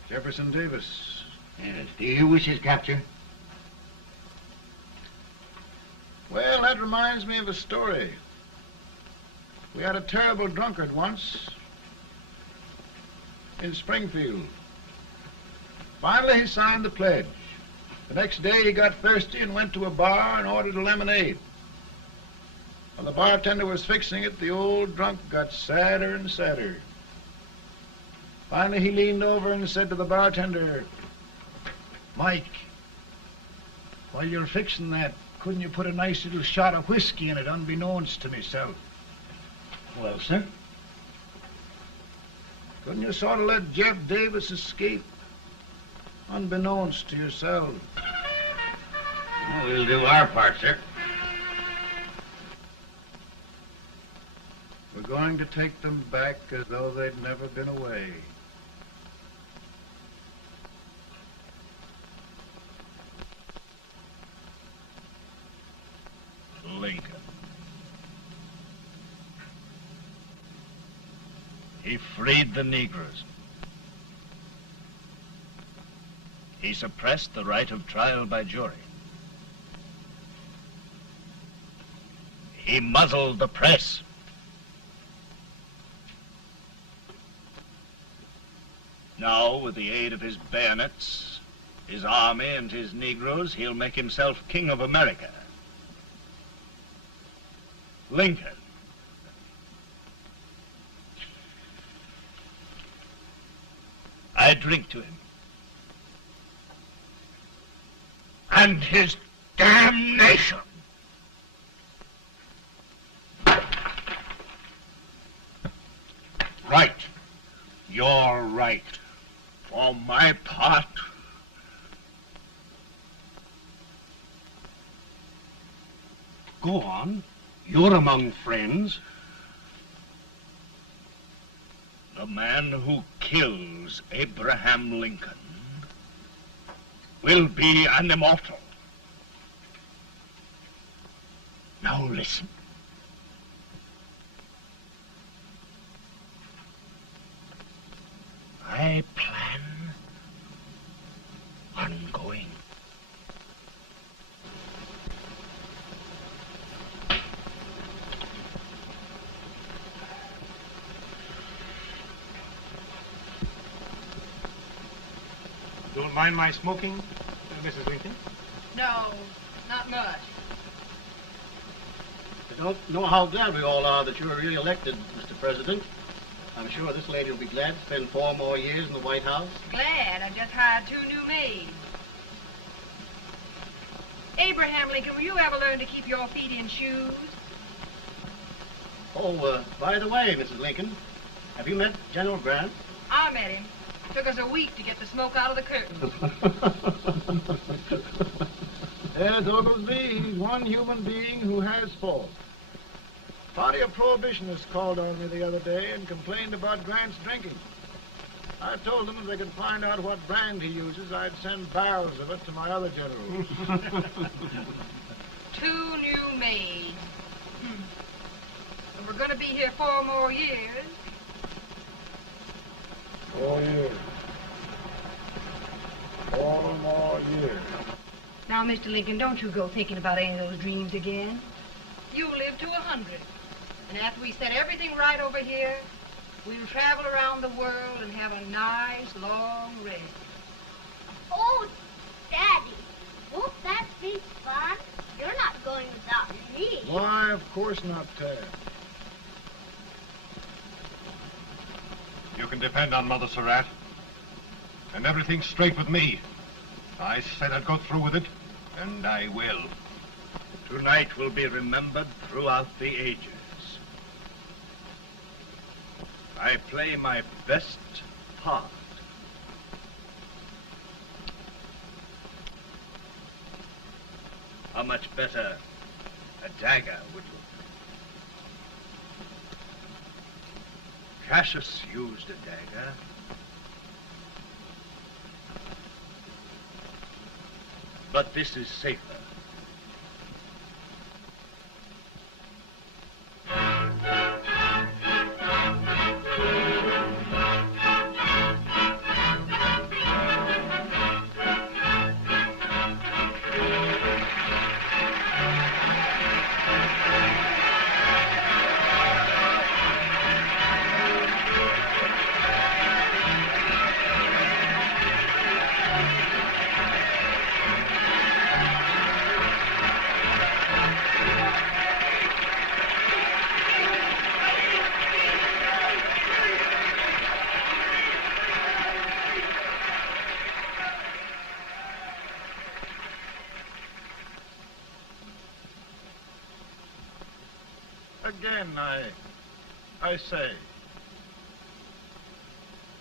Jefferson Davis? Yes. Do you wish his capture? Well, that reminds me of a story. We had a terrible drunkard once in Springfield. Finally, he signed the pledge. The next day, he got thirsty and went to a bar and ordered a lemonade. While the bartender was fixing it, the old drunk got sadder and sadder. Finally, he leaned over and said to the bartender, "Mike, while you're fixing that, couldn't you put a nice little shot of whiskey in it, unbeknownst to myself?" Well, sir? Couldn't you sort of let Jeff Davis escape, unbeknownst to yourself? Well, we'll do our part, sir. We're going to take them back as though they'd never been away. Lincoln. He freed the Negroes. He suppressed the right of trial by jury. He muzzled the press. Now, with the aid of his bayonets, his army, and his Negroes, he'll make himself king of America. Lincoln. I drink to him. And his damnation. Right. You're right. For my part, Go on. You're among friends. the man who kills Abraham Lincoln will be an immortal. Now listen. I plan on going. Don't mind my smoking, Mrs. Lincoln? No, not much. I don't know how glad we all are that you were re-elected, Mr. President. I'm sure this lady will be glad to spend 4 more years in the White House. Glad I just hired 2 new maids. Abraham Lincoln, will you ever learn to keep your feet in shoes? Oh, by the way, Mrs. Lincoln, have you met General Grant? I met him. Took us a week to get the smoke out of the curtains. There's Oglesby. He's one human being who has fault. Party of Prohibitionists called on me the other day and complained about Grant's drinking. I told them if they could find out what brand he uses, I'd send barrels of it to my other generals. 2 new maids. And we're going to be here 4 more years. 4 years. 4 more years. Now, Mr. Lincoln, don't you go thinking about any of those dreams again. You'll live to 100. And after we set everything right over here, we'll travel around the world and have a nice, long rest. Oh, Daddy, won't that be fun? You're not going without me. Why, of course not, Tad. You can depend on Mother Surratt. And everything's straight with me. I said I'd go through with it, and I will. Tonight will be remembered throughout the ages. I play my best part. How much better a dagger would look. Cassius used a dagger. But this is safer. Again, I say,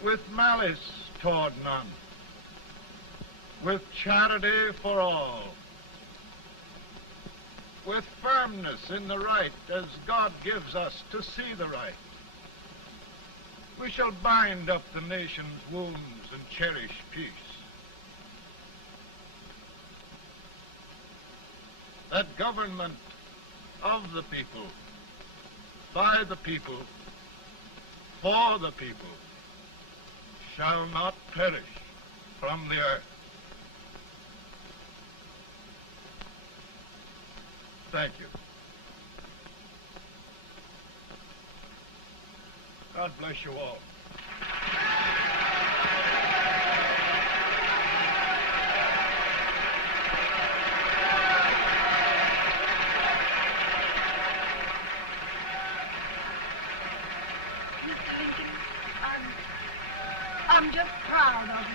with malice toward none, with charity for all, with firmness in the right as God gives us to see the right, we shall bind up the nation's wounds and cherish peace. That government of the people, by the people, for the people, shall not perish from the earth. Thank you. God bless you all. I'm just proud of you.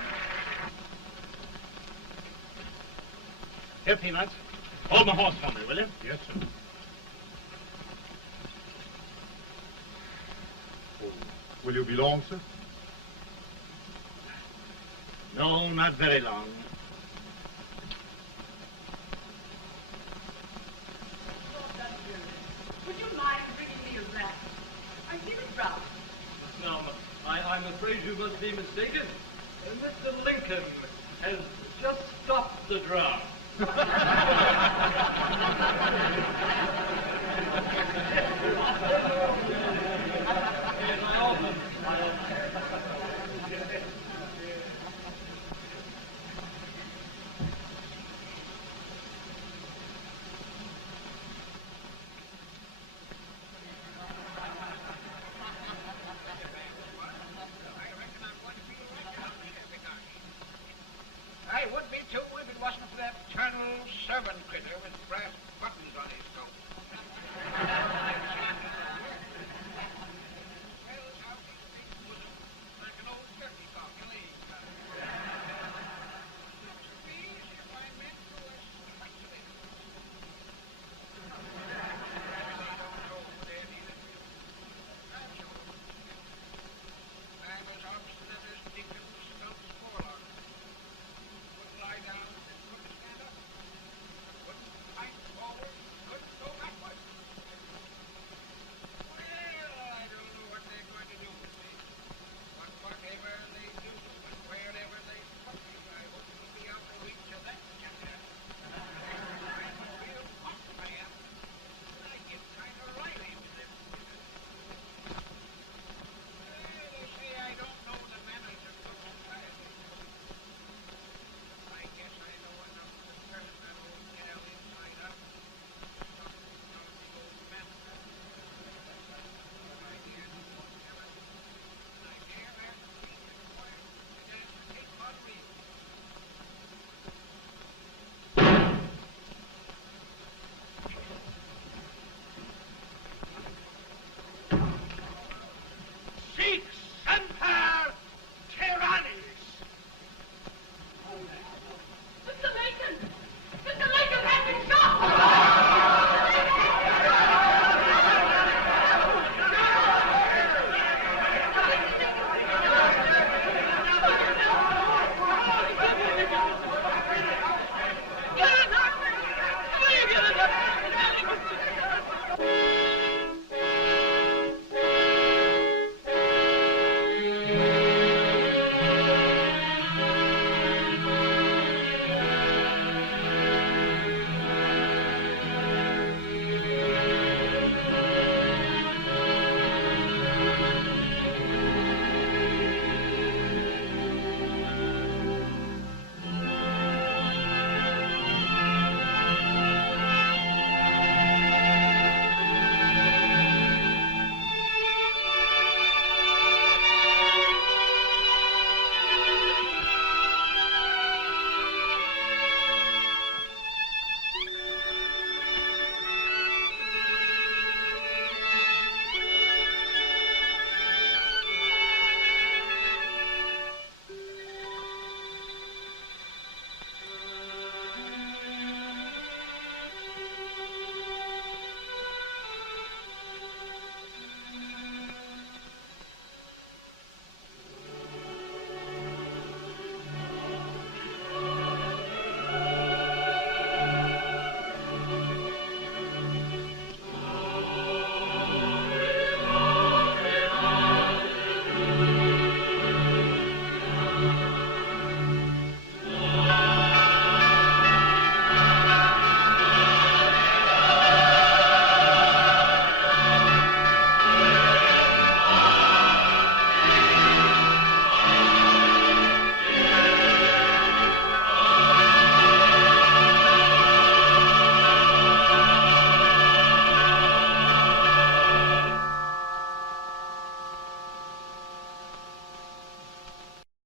Here, Peanuts. Hold my horse for me, will you? Yes, sir. Oh, will you be long, sir? No, not very long. Would you mind bringing me a wrap? I feel it rough. No, I'm afraid you must be mistaken. Mr. Lincoln has just stopped drum. I would be too if it wasn't for that eternal servant critter with brass buttons on his